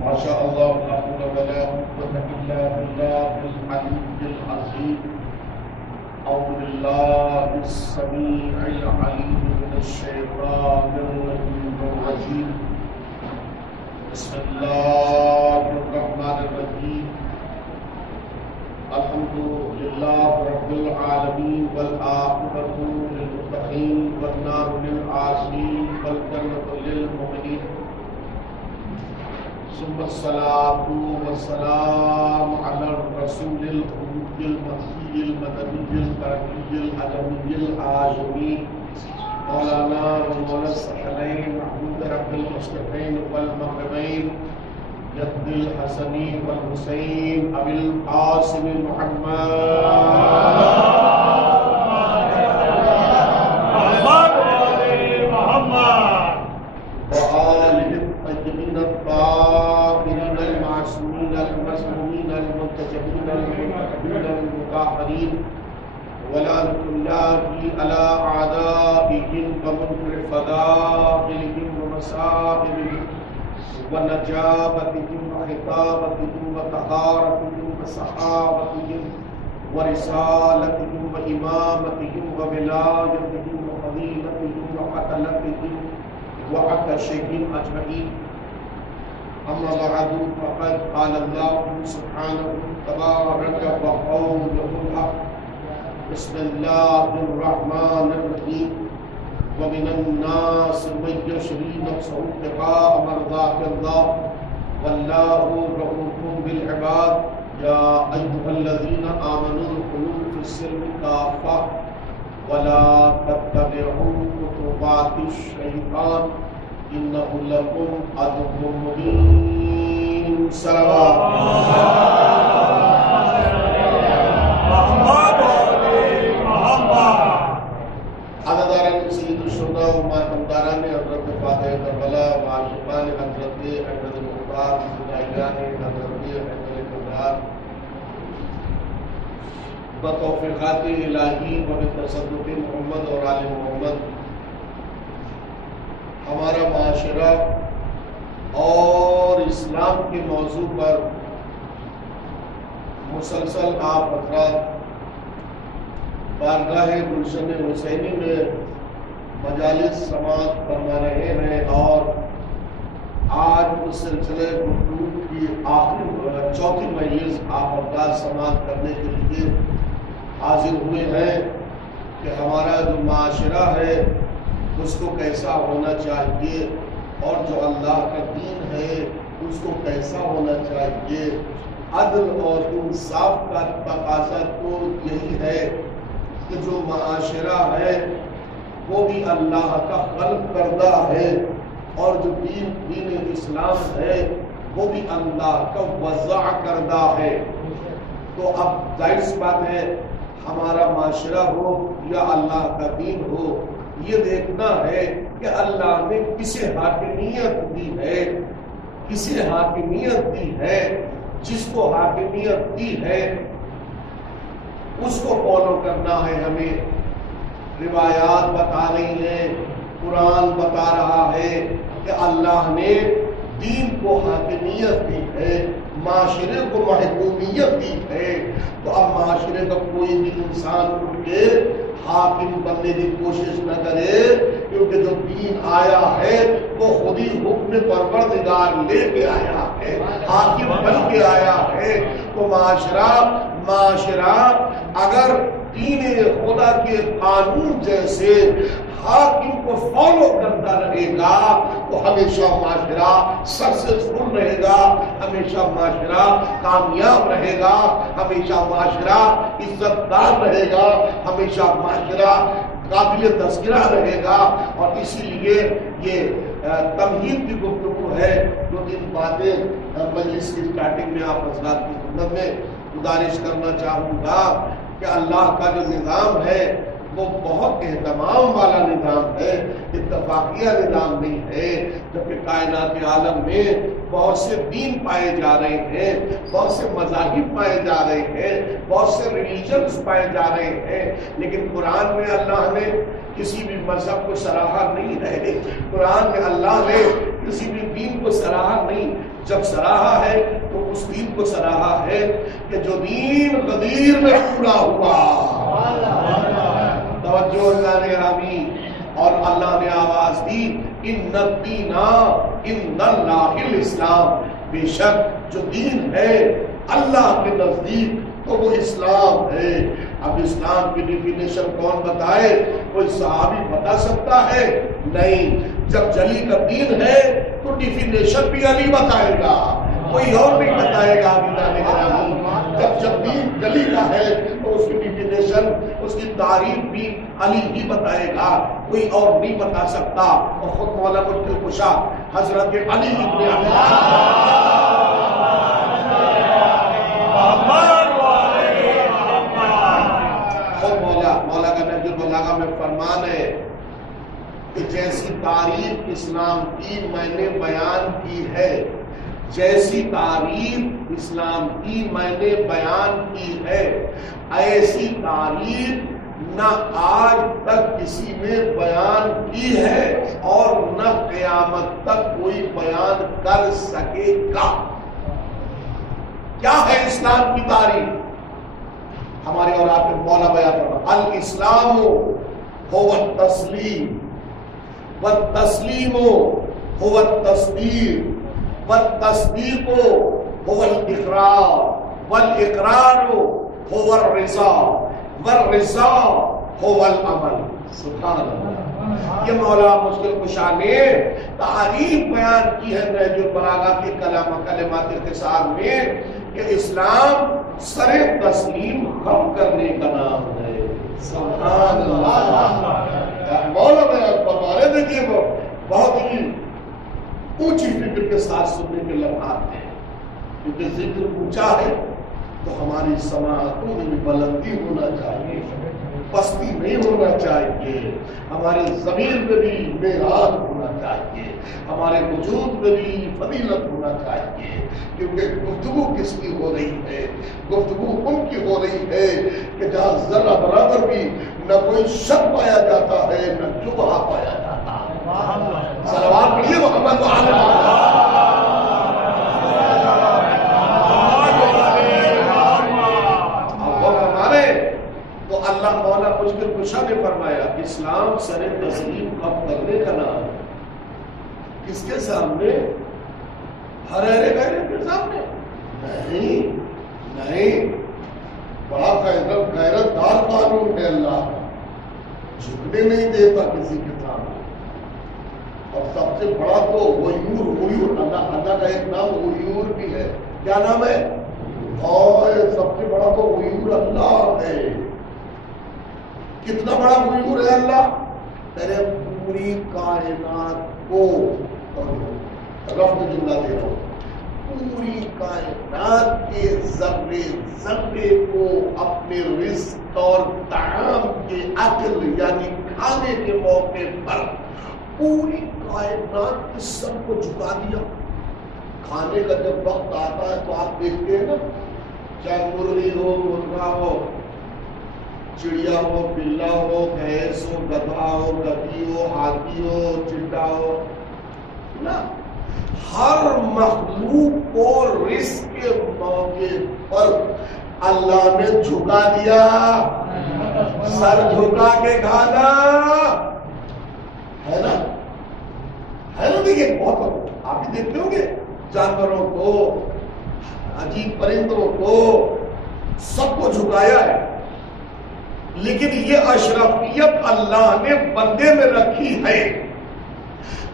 ما شاء الله لا حول ولا قوة إلا بالله العلي العظيم. أعوذ بالله السميع العليم من الشيطان الرجيم. بسم الله الرحمن الرحيم. الحمد لله رب العالمين والعاقبة للمتقين والنار للعاصين والجنة للمؤمنين. ثم الصلاة والسلام على الرسول الأمي المكي المدني البركي العلمي الهاشمي مولانا ومولى الثقلين محمود رب المشرقين والمغربين جد الحسن والحسين أبي القاسم محمد وآله الطيبين الطاهرين المعصومين المسمومين المنتجبين المنتخبين المطهرين ولعنة الله على أعدائهم ومنكر فضائلهم ومصائبهم ونجابتهم وخطابتهم وطهارتهم وصحابتهم ورسالتهم وإمامتهم وولايتهم وفضيلتهم وقتلتهم وعكشهم أجمعين. أما بعد فقد قال الله سبحانه تبارك وقوله الحق. بسم الله الرحمن الرحيم. ومن الناس من يشري نفسه ابتغاء مرضات الله والله رؤوف بالعباد. يا أيها الذين آمنوا ادخلوا في السلم كافة ولا تتبعوا خطوات الشيطان إنه لكم عدو مبين. صلوات عدداران سید الشہداء و ماتمداران حضرت فاتح کربلا معاشقان حضرت احمد مختار سنائیان حضرت احمد قدار بتوفیقات الہی و بتصدق محمد اور آل محمد ہمارا معاشرہ اور اسلام کے موضوع پر مسلسل آپ حضرات بارگاہ گلشن حسینی میں مجالس سماعت فرما رہے ہیں اور آج اس سلسلے گفتگو کی چوتھی مجلس آپ حضرات سماعت کرنے کے لیے حاضر ہوئے ہیں کہ ہمارا جو معاشرہ ہے اس کو کیسا ہونا چاہیے اور جو اللہ کا دین ہے اس کو کیسا ہونا چاہیے. عدل اور انصاف کا تقاضا تو یہی ہے کہ جو معاشرہ ہے وہ بھی اللہ کا خلق کردہ ہے اور جو دین اسلام ہے وہ بھی اللہ کا وضع کردہ ہے. تو اب ظاہر سی بات ہے ہمارا معاشرہ ہو یا اللہ کا دین ہو یہ دیکھنا ہے کہ اللہ نے کسے حاکمیت دی ہے، کسے حاکمیت دی ہے. جس کو حاکمیت دی ہے اس کو فالو کرنا ہے. ہمیں روایات بتا رہی ہیں، قرآن بتا رہا ہے کہ اللہ نے دین کو حاکمیت دی ہے، معاشرے کو محکومیت دی ہے. تو اب معاشرے کا کوئی بھی انسان اٹھ کے حاکم بننے کی کوشش نہ کرے، کیونکہ جو دین آیا ہے وہ خود ہی حکم پروردگار لے کے آیا ہے، حاکم بن کے آیا ہے. تو معاشرہ اگر دین خدا کے قانون جیسے حاکم کو فالو کرتا رہے گا تو ہمیشہ معاشرہ سکسیسفل رہے گا، ہمیشہ معاشرہ کامیاب رہے گا، ہمیشہ معاشرہ عزت دار رہے گا، ہمیشہ معاشرہ قابل تذکرہ رہے گا. اور اسی لیے یہ تمہید کی گفتگو ہے. دو تین باتیں مجلس کی سٹارٹنگ میں آپ حضرات کی خدمت میں گزارش کرنا چاہوں گا کہ اللہ کا جو نظام ہے وہ بہت اہتمام والا نظام ہے، اتفاقیہ نظام نہیں ہے. جبکہ کائنات عالم میں بہت سے دین پائے جا رہے ہیں، بہت سے مذاہب پائے جا رہے ہیں، بہت سے ریلیجنز پائے جا رہے ہیں، لیکن قرآن میں اللہ نے کسی بھی مذہب کو سراہا نہیں ہے. قرآن میں اللہ نے کسی بھی دین کو سراہا نہیں. جب سراہا ہے تو اس دین کو سراہا ہے کہ جو دین غدیر میں پورا ہوا. توجہ اللہ نے آمین. اور اللہ نے آواز دی ان الدین عند اللہ الاسلام، بے شک جو دین ہے اللہ کے نزدیک تو وہ اسلام ہے. اب اسلام کی ڈیفینیشن کون بتائے؟ کوئی صحابی بتا سکتا ہے؟ نہیں. جب جلی کا دین ہے تو ڈیفینیشن بھی علی بتائے گا، کوئی اور نہیں بتائے گا. جب دین جلی کا ہے تو اس کی ڈیفینیشن، اس کی تعریف بھی علی ہی بتائے گا، کوئی اور نہیں بتا سکتا. اور خود مولا مشکل کشا حضرت علی ابن ابی مولا کا نہج البلاغہ میں فرمان ہے کہ جیسی تعریف اسلام کی میں نے بیان کی ہے، جیسی تعریف اسلام کی میں نے بیان کی ہے، ایسی تعریف نہ آج تک کسی نے بیان کی ہے اور نہ قیامت تک کوئی بیان کر سکے گا. کیا ہے اسلام کی تعریف؟ ہمارے اور آپ کے مولا بیان کرنا، الاسلام هو التسلیم والتسلیم هو التصدیق والتصدیق هو الاقرار والاقرار هو الرضا والرضا هو العمل. سبحان اللہ. یہ مولا مشکل کشا نے تعریف بیان کی ہے نہج البلاغہ کے کلمات اختصار میں کہ اسلام سر تسلیم خم کرنے کا نام ہے. سبحان اللہ. مولا بیان فرما رہے تھے کہ وہ بہت ہی اونچی فکر کے ساتھ سننے کے لمحات ہیں، کیونکہ ذکر اونچا ہے تو ہماری سماعتوں میں بھی بلندی ہونا چاہیے، پستی نہیں ہونا چاہیے. ہمارے ضمیر میں بھی معراج ہونا چاہیے، ہمارے وجود میں بھی فضیلت ہونا چاہیے. کیونکہ گفتگو کس کی ہو رہی ہے؟ گفتگو ان کی ہو رہی ہے کہ جہاں ذرہ برابر بھی نہ کوئی شک پایا جاتا ہے نہ شبہہ پایا جاتا ہے. صلوات پڑھیے محمد وعلی تو اللہ مولا مشکل کشا نے فرمایا اسلام سر تسلیم کب کرنے کا نام ہے. کس کے سامنے؟ ہرے کے سامنے نہیں. نہیں، بڑا غیرت دار قانون ہے اللہ کا، جھکنے نہیں دیتا کسی کے سامنے. اور سب سے بڑا تو غیور اللہ کا ایک نام غیور بھی ہے. کیا نام ہے؟ اور سب سے بڑا تو غیور اللہ ہے. کتنا بڑا غیور ہے اللہ؟ تیرے پوری کائنات کو رفع جملہ دے رہا ہوں، پوری کائنات کے ذرے ذرے کو اپنے رزق اور طعام کے اکل یعنی کھانے کے موقع پر پوری کائنات کے سب کو جھکا دیا. کھانے کا جب وقت آتا ہے تو آپ دیکھتے ہیں نا، چاہے مرغی ہو، مرغا ہو، چڑیا ہو، بلا ہو، بھینس ہو، گدھا ہو، گدھی ہو، ہاتھی ہو، چڑا ہو نا، ہر مخلوق کو رزق کے موقع پر اللہ نے جھکا دیا. سر جھکا کے کھانا ہے نا. دیکھیے بہت آپ بھی دیکھتے ہوں گے جانوروں کو، عجیب پرندوں کو، سب کو جھکایا ہے. لیکن یہ اشرفیت اللہ نے بندے میں رکھی ہے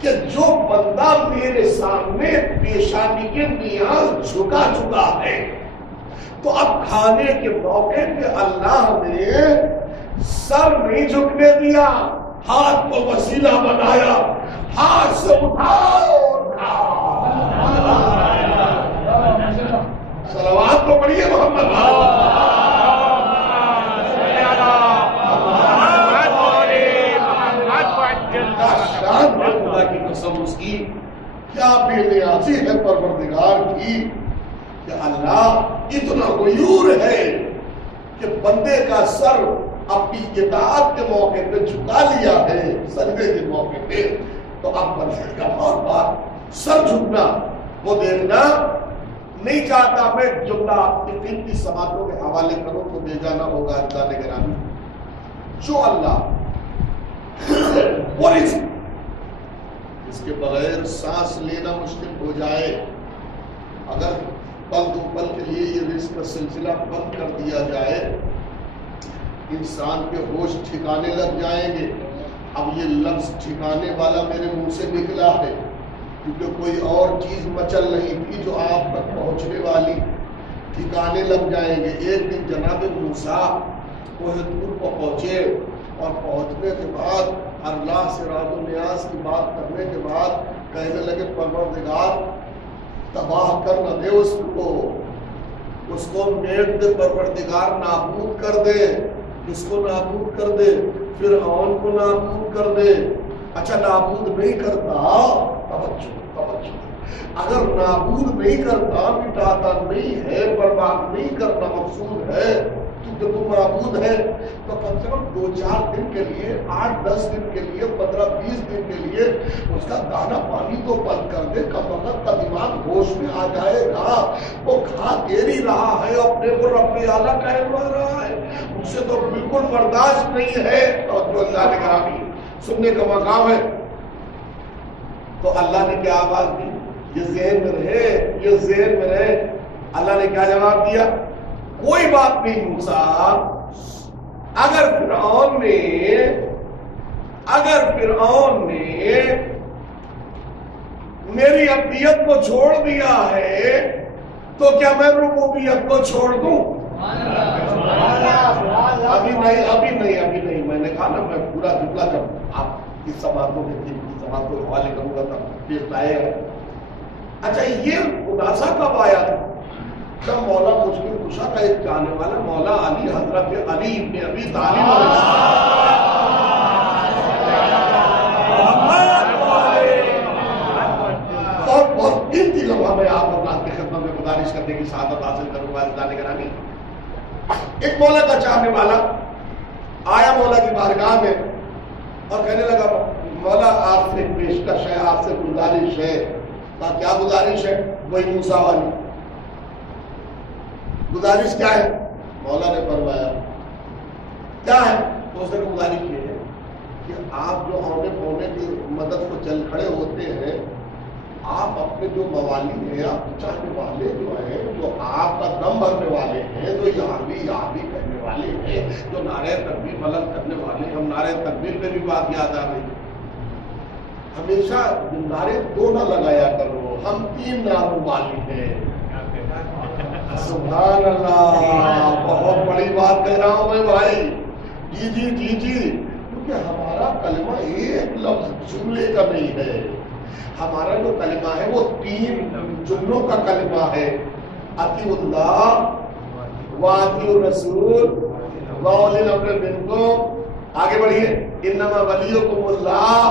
کہ جو بندہ میرے سامنے پیشانی کے نیاز جھکا چکا ہے تو اب کھانے کے موقع پہ اللہ نے سر نہیں جھکنے دیا، ہاتھ کو وسیلہ بنایا، ہاتھ سے اٹھاؤ. صلوات کو پڑھیے محمد. خدا کی قسم اس کی کیا بے نیازی ہے پروردگار کی کہ اللہ اتنا غیور ہے کہ بندے کا سر اپنی اطاعت کے موقع پہ جھکا لیا ہے، سجدے کے موقع پہ. تو اب بندے کا بار بار سر جھکنا وہ دیکھنا نہیں چاہتا. میں جملہ اپنی قیمتی سماعتوں کے حوالے کروں تو دے جانا ہوگا. اللہ نے گرامی جو اللہ اور اس کے بغیر سانس لینا مشکل ہو جائے, اگر پل دو پل کے لیے یہ رزق کا سلسلہ بند کر دیا جائے, انسان کے ہوش ٹھکانے لگ جائیں گے. اب یہ لفظ ٹھکانے والا میرے منہ سے نکلا ہے کیونکہ کوئی اور چیز مچل نہیں تھی جو آپ تک پہنچنے والی. ٹھکانے لگ جائیں گے. ایک دن جناب موسیٰ کوہ طور کو پہنچے اور پہنچنے کے بعد اللہ سے راز و نیاز کی بات کرنے کے بعد کہنے لگے پروردگار تباہ کر نہ دے اس کو میٹ دے, پروردگار نابود کر دے, اس کو نابود کر دے, فرعون کو نابود کر دے. اچھا نابود نہیں کرتا, توجہ, اگر نابود نہیں کرتا, مٹاتا نہیں ہے, برباد نہیں کرتا مقصود ہے تو معبود ہے, تو کم سے کم 2-4 دن کے لیے, 8-10 دن کے لیے, 15-20 دن کے لیے اس کا دانا پانی تو بند کر دے. کم وقت کا دماغ ہوش میں آ جائے گا. وہ کھا دیر ہی رہا ہے, اپنے کو رب اعلیٰ کہلوا رہا ہے, اس سے تو بالکل برداشت نہیں ہے. اور جو اللہ نے گرامی سننے کا مقام ہے, تو اللہ نے کیا آواز دی؟ یہ ذہن میں رہے, یہ ذہن میں رہے. اللہ نے کیا جواب دیا؟ کوئی بات نہیں موسیٰ, اگر فرعون نے میری عبدیت کو چھوڑ دیا ہے تو کیا میں ربوبیت کو چھوڑ دوں؟ ابھی نہیں. میں نے کہا نا میں پورا جملہ جب آپ کی سماعتوں کے حوالے کروں گا تب پیش لائے گا. اچھا یہ خلاصہ کب آیا تھا؟ جب مولا مشکل کشا کا ایک جانے والا مولا علی حضرت علی ابن ابی طالب بہت قیمتی لمحہ میں آپ حضرات کی خدمت میں گزارش کرنے کی سعادت حاصل کروں گا. اللہ نے گرامی ایک مولا کا چاہنے والا آیا مولا کی بارگاہ میں اور کہنے لگا مولا آپ سے پیشکش ہے, آپ سے گزارش ہے. کیا گزارش ہے؟ وہی موسیٰ والی گزارش. کیا ہے؟ مولا نے فرمایا کیا ہے؟ تو اس نے گزارش یہ ہے کہ آپ جو آنے پونے کی مدد کو چل کھڑے ہوتے ہیں, آپ اپنے جو موالی ہیں, آپ چاہنے والے جو ہیں, جو آپ کا دم بھرنے والے ہیں, جو یاروی کہنے والے ہیں, جو نعرہ تکبیر بلند کرنے والے ہیں, ہم نعرہ تکبیر پہ بھی بات یاد آ رہی. ہمیشہ نعرے 2 نہ لگایا کرو, ہم 3 نعروں والے ہیں. سبحان اللہ, بہت بڑی بات کہہ رہا ہوں میں بھائی. جی کیونکہ ہمارا کلمہ ایک لفظ جملے کا نہیں ہے. ہمارا جو کلمہ ہے وہ 3 جملوں کا کلمہ ہے. اطیعوا اللہ واطیعوا الرسول واولی الامر منکم. آگے بڑھیے. انما ولیکم اللہ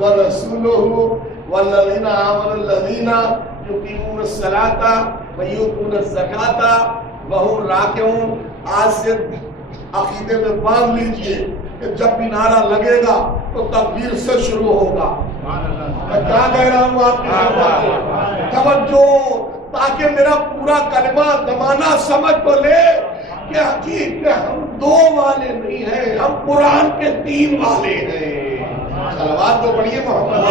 ورسولہ والذین آمنوا الذین یقیمون الصلاۃ وَيُؤْتُونَ الزَّكَاةَ وَهُمْ رَاكِعُونَ. آج سے عقیدے میں باندھ لیجئے کہ جب بھی نعرہ لگے گا تو تکبیر سے شروع ہوگا. میں کیا کہہ رہا ہوں آپ کی خدمت؟ توجہ, تاکہ میرا پورا کلمہ زمانہ سمجھ تو لے کہ حقیقت کہ ہم 2 والے نہیں ہیں, ہم قرآن کے 3 والے ہیں. صلوات تو پڑھیے محمد.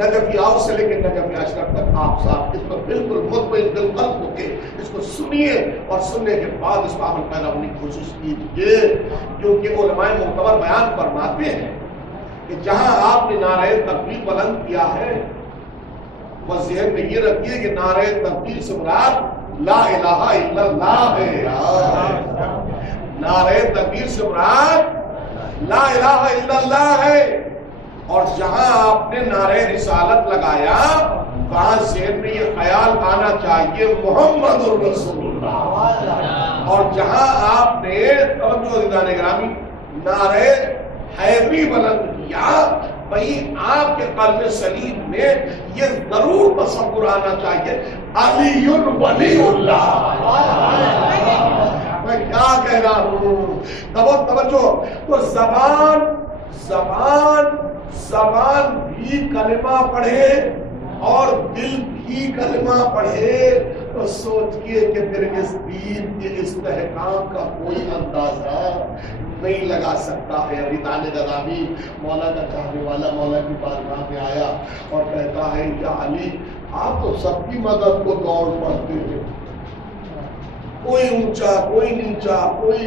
نجفی آؤ سے لے کے نجفی اشرف تک آپ صاحب اس پر بالکل مطمئن بالقلب ہو کے اس کو سنیے اور سننے کے بعد اس کو عمل پیدا ہونے کی کوشش کیجیے. کیونکہ علماء معتبر بیان فرماتے ہیں کہ جہاں آپ نے نعرہ تکبیر بلند کیا ہے وہ ذہن میں یہ رکھیے کہ نعرہ تکبیر سے مراد لا الہ الا اللہ ہے. نعرہ تکبیر سے مراد لا الہ الا اللہ ہے. اور جہاں آپ نے نعرہ رسالت لگایا وہاں ذہن میں یہ خیال آنا چاہیے محمد رسول اللہ. اور جہاں آپ نے توجہ دیدان گرامی نعرے حیدری بلند کیا، وہی آپ کے قلب سلیم میں یہ ضرور تصور آنا چاہیے علی ولی اللہ. میں کیا کہہ رہا ہوں، توجہ. تو زبان بھی کلمہ پڑھے اور دل بھی کلمہ پڑھے تو سوچئے کہ پھر اس دین کے استحکام کا کوئی اندازہ نہیں لگا سکتا ہے. ابھی تانے گرامی مولا کا چاہنے والا مولا کی بارگاہ میں آیا اور کہتا ہے کہ علی آپ تو سب کی مدد کو دوڑ پڑتے ہیں، کوئی اونچا کوئی نیچا، کوئی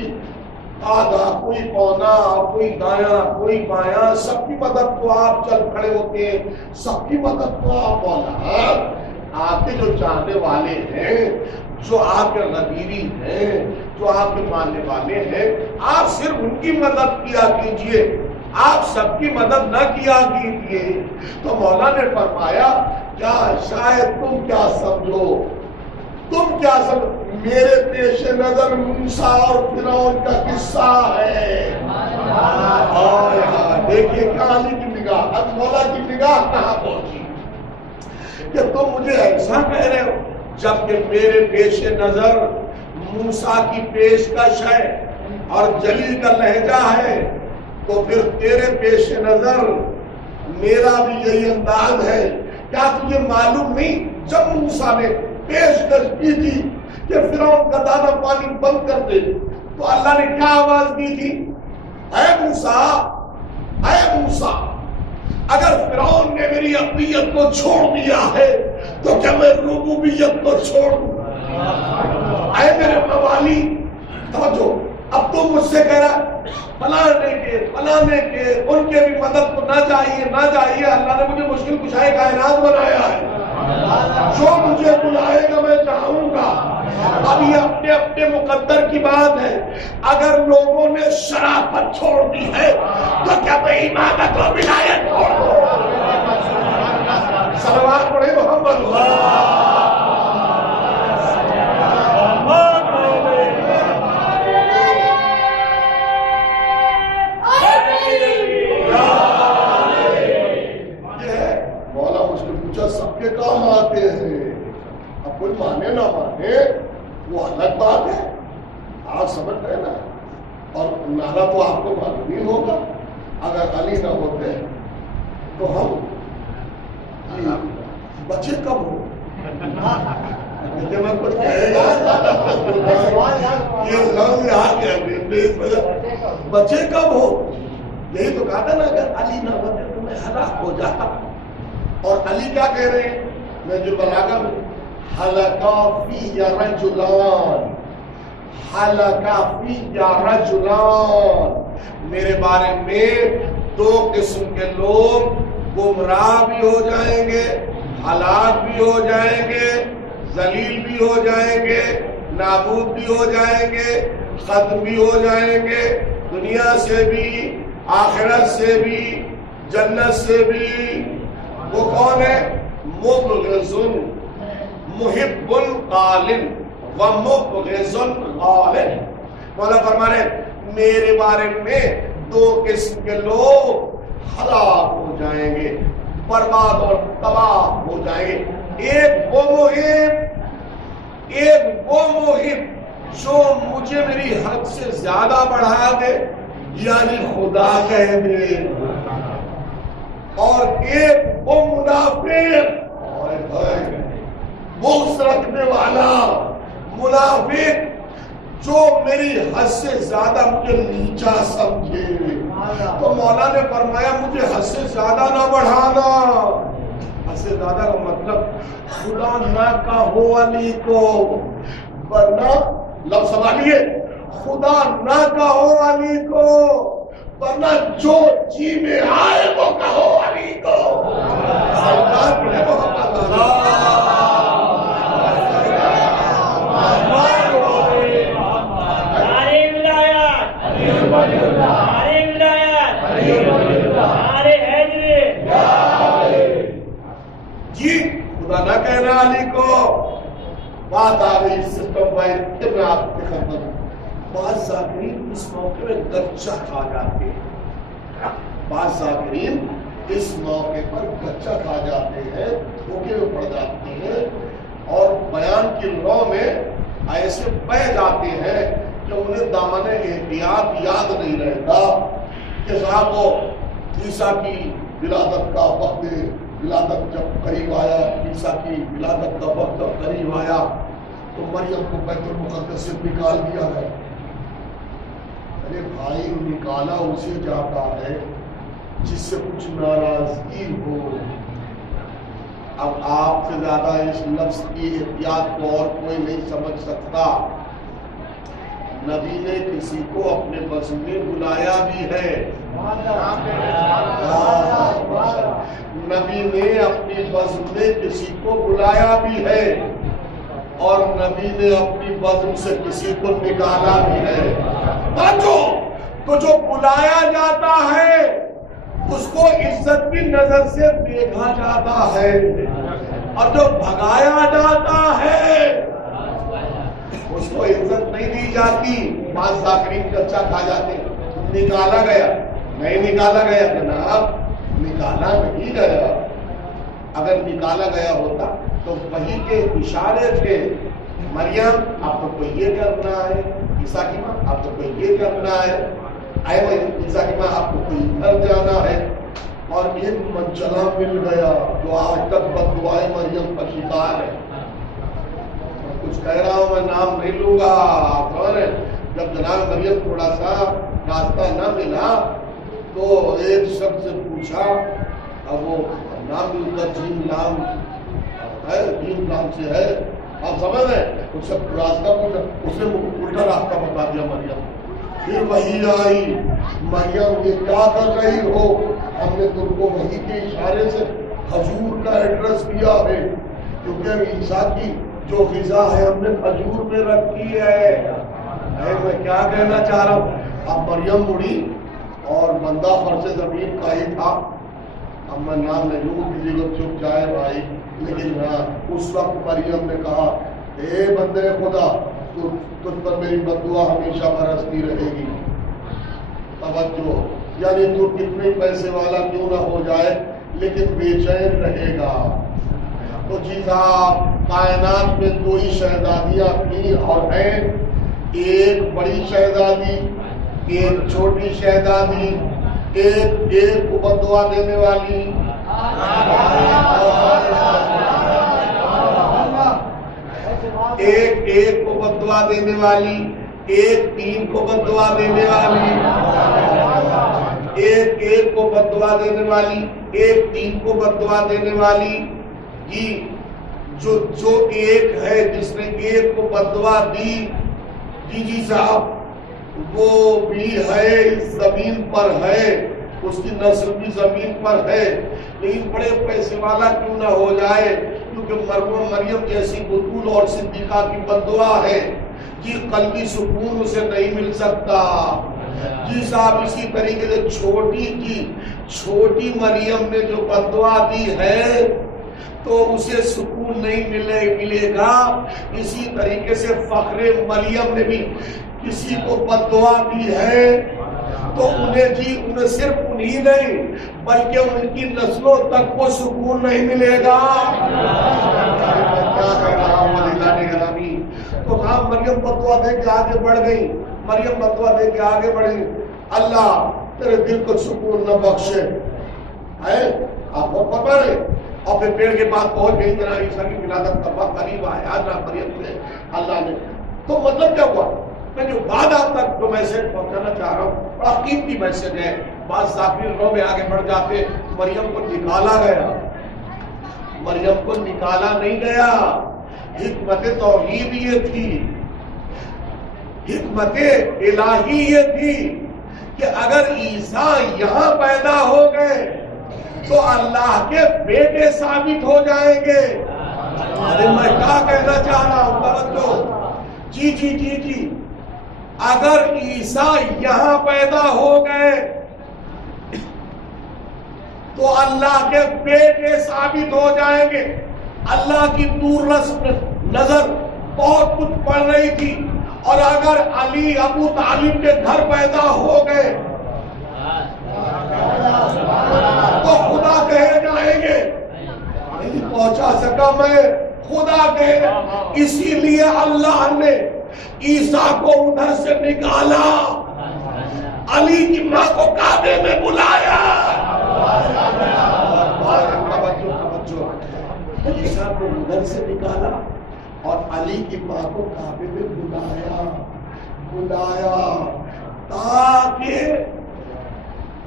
آدھا کوئی پونا، کوئی دایاں کوئی بایاں، سب کی مدد کو آپ چل کھڑے ہوتے ہیں، سب کی مدد کو آپ مولا. آپ کے جو چاہنے والے ہیں، جو آپ کے غدیری ہیں، جو آپ کے ماننے والے ہیں، آپ صرف ان کی مدد کیا کیجئے، آپ سب کی مدد نہ کیا کیجئے. تو مولا نے فرمایا کیا شاید تم کیا سمجھو، میرے پیش نظر موسیٰ اور فرعون کا قصہ ہے. دیکھیے کہانی کی نگاہ، اب مولا کی نگاہ کہاں پہنچی کہ تم مجھے ایسا کہہ رہے ہو جبکہ میرے پیش نظر موسیٰ کی پیشکش ہے اور جلیل کا لہجہ ہے، تو پھر تیرے پیش نظر میرا بھی یہی انداز ہے. کیا تجھے معلوم نہیں جب موسیٰ نے پیشکش کی تھی کہ فرعون کا دانا پانی بند کر دے تو اللہ نے کیا آواز دی تھی؟ اے موسیٰ اگر فرعون نے میری ابدیت کو چھوڑ دیا ہے تو کیا میں ربوبیت کو چھوڑ دوں؟ اے میرے موالی توجہ، اب تو مجھ سے کہہ رہا فلانے کے ان کے بھی مدد کو نہ چاہیے. اللہ نے مجھے مشکل کشائے کائنات بنایا ہے، جو مجھے بلائے گا میں چاہوں گا. اب یہ اپنے اپنے مقدر کی بات ہے. اگر لوگوں نے شرافت چھوڑ دی ہے تو کیا میں امامت و ولایت چھوڑ دوں؟ صلوات پڑھے محمد سب کے کام آتے ہیں. اب کوئی مانے نہ مانے وہ الگ بات ہے، آپ سمجھ رہے نا. اور نعرہ تو آپ کو معلوم ہی ہوگا، اگر علی نہ ہوتے تو ہم بچے کب ہو میں کچھ کہے گا یہ لفظ یاد ہے، بچے کب ہو. یہی تو کہا تھا نا اگر علی نہ ہوتے تو میں ہلاک ہو جاتا. اور علی کیا کہہ رہے ہیں؟ میں جو بلاغہ میں حلقہ فی رجلان، میرے بارے میں دو قسم کے لوگ گمراہ بھی ہو جائیں گے، ہلاک بھی ہو جائیں گے، ذلیل بھی ہو جائیں گے، نابود بھی ہو جائیں گے، ختم بھی ہو جائیں گے، دنیا سے بھی آخرت سے بھی جنت سے بھی. وہ کون ہے؟ مبغض محب قالن و مبغض قالن. مولا فرما رہے میرے بارے میں دو قسم کے لوگ ہلاک ہو جائیں گے، برباد اور تباہ ہو جائیں گے. ایک وہ محب جو مجھے میری حد سے زیادہ بڑھا دے یعنی خدا کہہ دے، اور ایک وہ منافق بغض رکھنے والا منافق جو میری حد سے زیادہ مجھے نیچا سمجھے. تو مولا نے فرمایا مجھے حد سے زیادہ نہ بڑھانا. حد سے زیادہ کا مطلب خدا نہ کہو علی کو، ورنہ لفظ سمجھیے خدا نہ کہو علی کو، ورنہ جو جی میں آئے وہ کہو علی کو. سرکار پڑھے محمد جی خدا آپ کی خدمت میں بعض ذاکرین اس موقع میں گچا کھا جاتے ہیں، بعض ذاکرین اس موقع پر گچا کھا جاتے ہیں، دھوکے میں پڑ جاتے ہیں اور بیان کی رو میں ایسے بہ جاتے ہیں کہ انہیں دامن احتیاط یاد نہیں رہتا کہ صاحب وہ عیسیٰ کی ولادت کا وقت، ولادت جب قریب آیا، عیسیٰ کی ولادت کا وقت جب قریب آیا تو مریم کو بیت المقدس سے نکال دیا گیا۔ ارے بھائی، نکالا اسے جاتا ہے جس سے کچھ ناراضگی ہو۔ اب آپ سے زیادہ اس لفظ کی احتیاط کو اور کوئی نہیں سمجھ سکتا۔ نبی نے کسی کو اپنے بزم میں بلایا بھی ہے، نبی نے اپنی بزم میں کسی کو بلایا بھی ہے، اور نبی نے اپنی بزم سے کسی کو نکالا بھی ہے۔ تو جو بلایا جاتا ہے اس کو عزت کی نظر سے دیکھا جاتا ہے، اور جو بھگایا جاتا ہے اس کو عزت نہیں دی جاتی۔ بعض ذاکرین کچا کھا جاتے ہیں، نکالا گیا، نہیں نکالا گیا جناب، نکالا نہیں گیا۔ اگر نکالا گیا ہوتا تو وحی کے اشارے تھے، مریم آپ کو یہ کرنا ہے، عیسیٰ کی ماں آپ کو یہ کرنا ہے، عیسیٰ کی ماں آپ کو ادھر جانا ہے، اور ایک منچلا مل گیا جو آج تک بد دعائے مریم کا شکار ہے۔ کچھ کہہ رہا ہوں، میں نام نہیں لوں گا، کون ہے؟ جب جناب مریم تھوڑا سا راستہ نہ ملا تو ایک شخص سے پوچھا، اب وہ نام بھی ان کا جیم لام ہے، جیم لام سے ہے، آپ سمجھ رہے ہیں؟ اس سے راستہ پوچھا، اس نے الٹا راستہ بتا دیا مریم۔ پھر وحی آئی، مریم یہ کیا کر رہی ہو؟ ہم نے تم کو وحی کے اشارے سے کھجور کا ایڈریس دیا ہے، کیونکہ عیسیٰ کی جو غذا ہے ہم نے کھجور میں رکھی ہے۔ میں کیا کہنا چاہ رہا ہوں، اب مریم مڑی اور بندہ فرش زمین کا ہی تھا۔ اب میں نام نہیں لوں، کسی کو چپ جائے بھائی، لیکن ہاں اس وقت مریم نے کہا، اے بندے خدا، تجھ پر میری بد دعا ہمیشہ برستی رہے گی۔ توجہ، یعنی تو کتنے پیسے والا کیوں نہ ہو جائے لیکن بے چین رہے گا۔ تو جی صاحب، کائنات میں دو ہی شہزادیاں تھیں اور ہیں، ایک بڑی شہزادی، ایک چھوٹی شہزادی، ایک کو بد دعا دینے والی، ایک کو بد دعا دینے والی، ایک تین کو بد دعا دینے والی، ایک کو بد دعا دینے والی، ایک تین کو بد دعا دینے والی۔ جی جو ایک ہے جس نے ایک کو بد دعا دی، جی صاحب، وہ بھی ہے اس زمین پر ہے، اس کی نسل بھی زمین پر ہے، لیکن بڑے پیسے والا کیوں نہ ہو جائے، کیونکہ مریم جیسی بطول اور صدیقہ کی بد دعا ہے، جی قلبی سکون اسے نہیں مل سکتا۔ جی صاحب، اسی طریقے سے چھوٹی مریم نے جو بد دعا دی ہے تو اسے سکون نہیں ملے گا۔ اسی طریقے سے فخر مریم نے بھی کسی کو بد دعا دی ہے تو انہیں صرف انہی نہیں بلکہ ان کی نسلوں تک کو سکون نہیں ملے گا۔ تو ہاں، مریم بد دعا دے کے آگے بڑھ گئی، مریم بد دعا دے کے آگے بڑھی، اللہ تیرے دل کو سکون نہ بخشے، ہے آپ کو پتہ ہے۔ اور پھر پیڑ کے پاس پہنچ گئی، جناب عیسیٰ کی ولادت کا وقت قریب آیا، جناب مریم سے اللہ نے، تو مطلب کیا ہوا؟ میں جو بات آپ تک جو میسج پہنچانا چاہ رہا ہوں، بڑا قیمتی میسج ہے۔ بعض ذاکرین رو میں آگے بڑھ جاتے، مریم کو نکالا گیا، مریم کو نکالا نہیں گیا۔ حکمت توحید یہ تھی، حکمت الہی یہ تھی کہ اگر عیسیٰ یہاں پیدا ہو گئے تو اللہ کے بیٹے ثابت ہو جائیں گے۔ ارے میں کیا کہنا چاہ رہا ہوں، توجہ، جی اگر عیسیٰ یہاں پیدا ہو گئے تو اللہ کے بیٹے ثابت ہو جائیں گے۔ اللہ کی دور رس نظر بہت کچھ پڑ رہی تھی، اور اگر علی ابو طالب کے گھر پیدا ہو گئے تو خدا کہے جائیں گے نہیں پہنچا سکا میں، خدا کہے اسی لیے اللہ نے عیسیٰ کو ادھر سے نکالا، علی کی ماں کو کعبے میں بلایا۔ عیسیٰ کو ادھر سے نکالا اور علی کی ماں کو کعبے میں بلایا تاکہ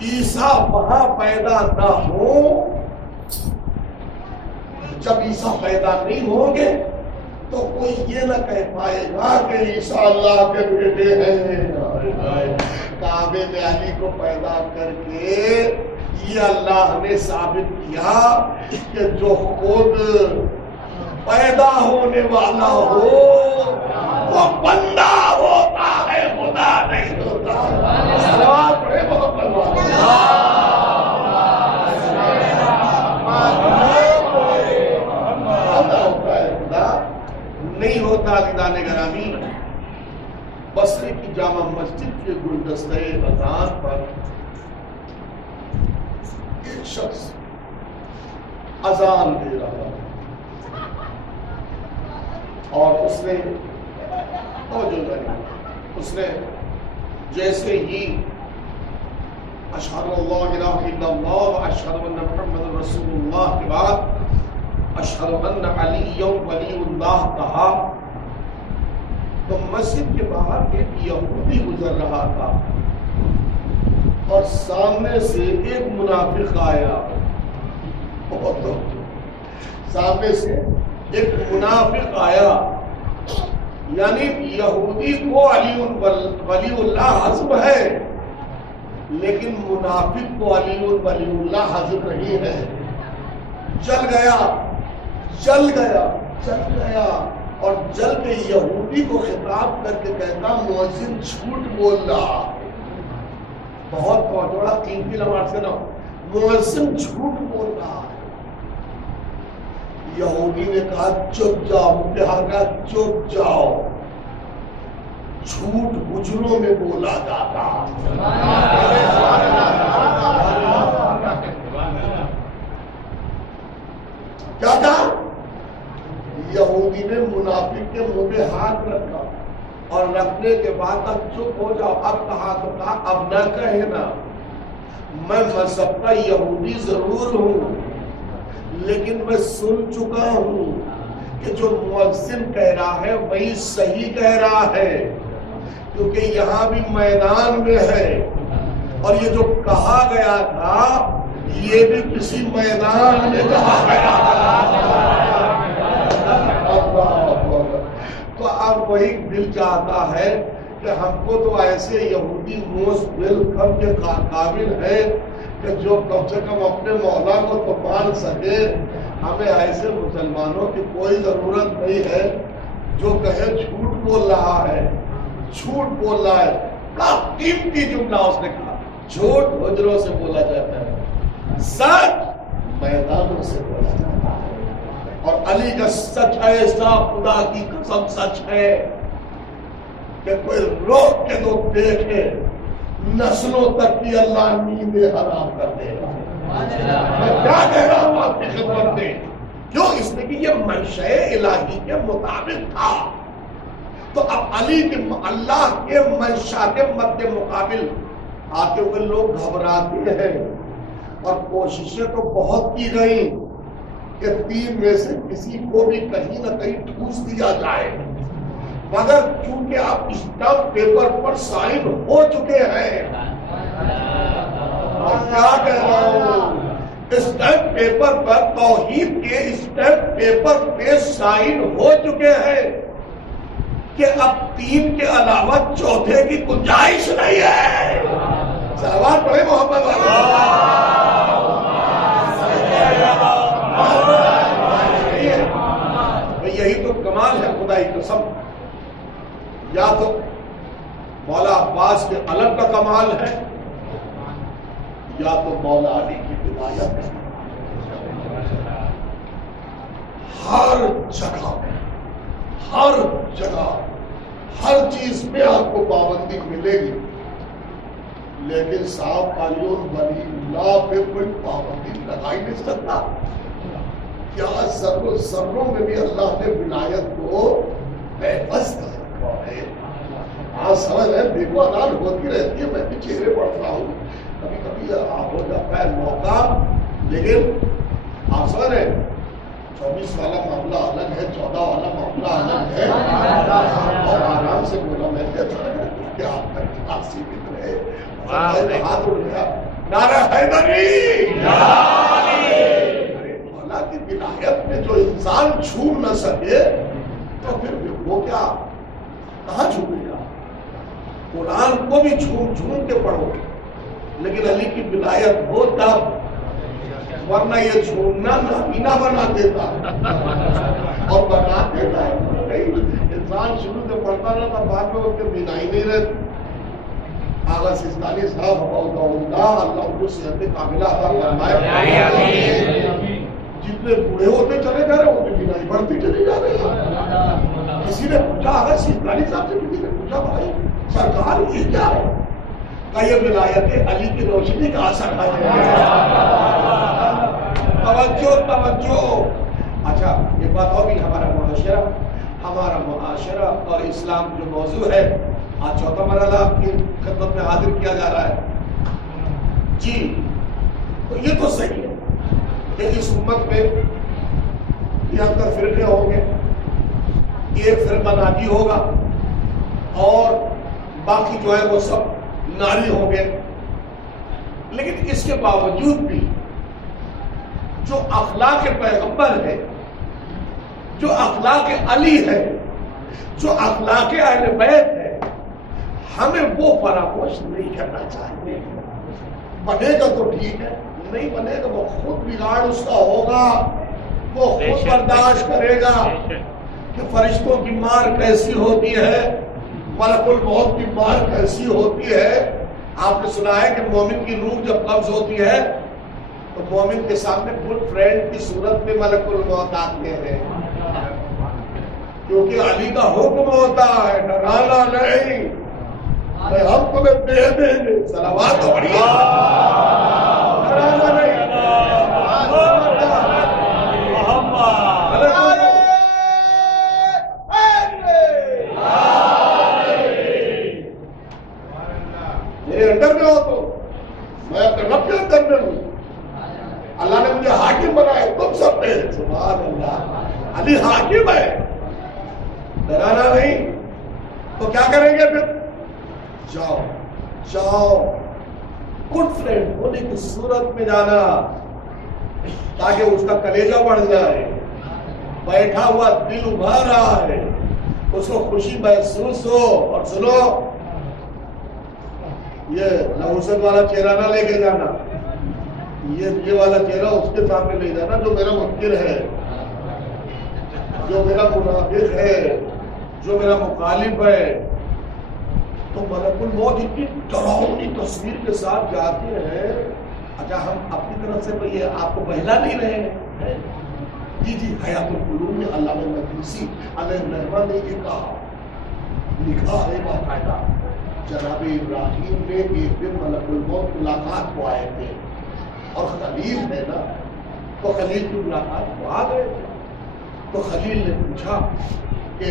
عیسیٰ وہاں پیدا نہ ہو۔ جب عیسیٰ پیدا نہیں ہوں گے تو کوئی یہ نہ کہہ پائے گا کہ عیسیٰ اللہ کے بیٹے ہیں۔ کعبے میں علی کو پیدا کر کے یہ اللہ نے ثابت کیا کہ جو خود پیدا ہونے والا ہو وہ بندہ ہوتا ہے، خدا نہیں ہوتا۔ نہیں ہوتا۔ دیدان گرامی، بصرے کی جامع مسجد کے گلدستہ اذان پر ایک شخص اذان دے رہا اور اس نے جیسے ہی اشہد اللہ الہ الا اللہ و اشہد ان محمد رسول اللہ کے بعد اشہد ان علی ولی اللہ کہا تو مسجد کے باہر ایک یہودی گزر رہا تھا اور سامنے سے ایک منافق آیا۔ سامنے سے ایک منافق آیا، یعنی یہودی کو ولی اللہ حزب ہے لیکن منافق کو علی ولی اللہ حزب نہیں ہے۔ چل گیا اور جل کے یہودی کو خطاب کر کے کہتا مؤذن جھوٹ بول رہا، بہت بڑا قیمتی لمحہ سے نا، مؤذن جھوٹ بول رہا ہے۔ یہودی نے کہا چپ جاؤ، چپ جاؤ، جھوٹ حجروں میں بولا جاتا۔ کیا کہا؟ یہودی نے منافق کے منہ پہ ہاتھ رکھا اور رکھنے کے بعد اب چپ ہو جاؤ، اب کہا تو کہا اب نہ کہنا، میں مذہب کا یہودی ضرور ہوں لیکن میں سن چکا ہوں کہ جو مؤذن کہہ رہا ہے وہی صحیح کہہ رہا ہے، کیونکہ یہاں بھی میدان میں ہے اور یہ جو کہا گیا تھا یہ بھی کسی میدان میں کہا گیا تھا۔ تو اب وہی دل چاہتا ہے کہ ہم کو تو ایسے یہودی موسٹ ویلکم کے قابل ہے کہ جو کم سے کم اپنے مولا کو تو مان سکے، ہمیں ایسے مسلمانوں کی کوئی ضرورت نہیں ہے جو کہے جھوٹ بول رہا ہے، جھوٹ بول رہا ہے۔ بڑا قیمتی جملہ اس نے کہا، جھوٹ حجروں سے بولا جاتا ہے، سچ میدانوں سے بولا جاتا ہے۔ اور علی کا سچ ایسا خدا کی قسم سچ ہے کہ کوئی روک کے تو دیکھے نسلوں تک کی اللہ نیندیں حرام کر دے گا۔ میں کیا کہہ رہا ہوں آپ کی خدمت میں، کیوں؟ اس نے کہ یہ منشاء الہی کے مطابق تھا۔ تو اب علی کے اللہ کے منشاء کے مد مقابل آتے ہوئے لوگ گھبراتے ہیں اور کوششیں تو بہت کی گئی کہ تین میں سے کسی کو بھی کہیں نہ کہیں ٹھوس دیا جائے، مگر چونکہ آپ اسٹمپ پیپر پر سائن ہو چکے ہیں، اور کیا کہہ رہا ہوں، اسٹمپ پیپر پر توحید کے اسٹمپ پیپر پہ سائن ہو چکے ہیں کہ اب تین کے علاوہ چوتھے کی گنجائش نہیں ہے۔ صلوات پڑھے محمد یہی تو کمال ہے خدا کی قسم۔ یا تو مولا عباس کے علم کا کمال ہے یا تو مولا علی کی ولایت ہے۔ ہر جگہ ہر چیز میں آپ کو پابندی ملے گی، لیکن صاحب علی ولی اللہ پہ کوئی پابندی لگا ہی نہیں سکتا. کیا ذروں میں بھی اللہ نے ولایت کو محفوظ کر رکھا ہے. آپ سمجھ رہے ہیں، دیکھو اعلان ہوتی رہتی ہے، میں بھی چہرے پڑھتا ہوں، کبھی کبھی ہو جاتا ہے موقع، لیکن آپ سمجھ رہے ہیں 24 والا معاملہ الگ ہے، 14 والا معاملہ الگ ہے. اور آرام سے بولا میں کہ آپ کا تاثیر کتنے ہے. ہاتھ اڑ گیا، نعرہ حیدری، اللہ کی ولایت میں جو انسان چھو نہ سکے تو پھر وہ کیا کہاں چھوڑے گا. قرآن کو بھی جھوم کے پڑھو، لیکن علی کی ولایت ہو تب، ورنہ یہ جھومنا نامینہ بنا دیتا اور بنا دیتا ہے. انسان شروع سے پڑھتا رہتا، بعد میں اس کے بنا ہی نہیں رہتی. آغا سیستانی صاحب اللہ ان کو صحت کاملہ عطا فرمائے. جتنے بوڑھے ہوتے چلے جا رہے ہیں ان کی بینائی بڑھتی چلی جا رہی ہے. کسی نے پوچھا، آغا سیستانی صاحب سے کسی نے پوچھا، بھائی سرکار یہ کیا ہے؟ کہ یہ ولایت علی کی روشنی کا اثر ہے. توجہ. اچھا ایک بات اور بھی، ہمارا معاشرہ اور اسلام جو موضوع ہے، آج چوتھا مرحلہ آپ کی خدمت میں حاضر کیا جا رہا ہے. جی تو یہ تو صحیح ہے کہ اس امت میں 73 فرقے ہوں گے، ایک فرقہ ناجی ہوگا اور باقی جو ہے وہ سب ناری ہوں گے. لیکن اس کے باوجود بھی جو اخلاق پیغمبر ہے، جو اخلاق علی ہے، جو اخلاق اہل بیت ہے، ہمیں وہ فراموش نہیں کرنا چاہیے. بنے گا تو ٹھیک ہے، نہیں بنے گا وہ خود بگاڑ اس کا ہوگا، وہ خود برداشت کرے گا کہ فرشتوں کی مار کیسی ہوتی ہے، ملک الموت کی مار کیسی ہوتی ہے. آپ نے سنا ہے کہ مومن کی روح جب قبض ہوتی ہے تو مومن کے سامنے گڈ فرینڈ کی صورت میں ملک الموت آتے ہیں، کیونکہ علی کا حکم ہوتا ہے ڈرانا نہیں، ہم تمہیں دے دیں گے. صلوات تو بڑھیا، ڈرانا نہیں. میرے انڈر میں ہو تو میں اپنے رب کے اندر میں ہوں. اللہ نے مجھے حاکم بنایا تم سب پہ. سبحان اللہ، علی حاکم ہے، ڈرانا نہیں. تو کیا کریں گے پھر؟ جاؤ گڈ فرینڈ ہونے کی صورت میں جانا تاکہ اس کا کلیجہ بڑھ جائے. بیٹھا ہوا دل ابھر رہا ہے، اس کو خوشی محسوس ہو. اور سنو، یہ نحوست والا چہرہ نہ لے کے جانا، یہ والا چہرہ اس کے سامنے لے جانا جو میرا منکر ہے، جو میرا منافق ہے، جو میرا مخالف ہے. تو ملک الموت اتنی ڈراؤنی تصویر کے ساتھ جاتے ہیں. اچھا ہم اپنی طرف سے یہ آپ کو بہلا نہیں رہے ہیں. جی حیات القلوب میں علامہ مجلسی علیہ الرحمہ نے یہ کہا، لکھا ہے باقاعدہ، جناب ابراہیم نے ایک دن ملک الموت ملاقات کو آئے تھے، اور خلیل ہے نا، تو خلیل کی ملاقات کو آ گئے تھے. تو خلیل نے پوچھا کہ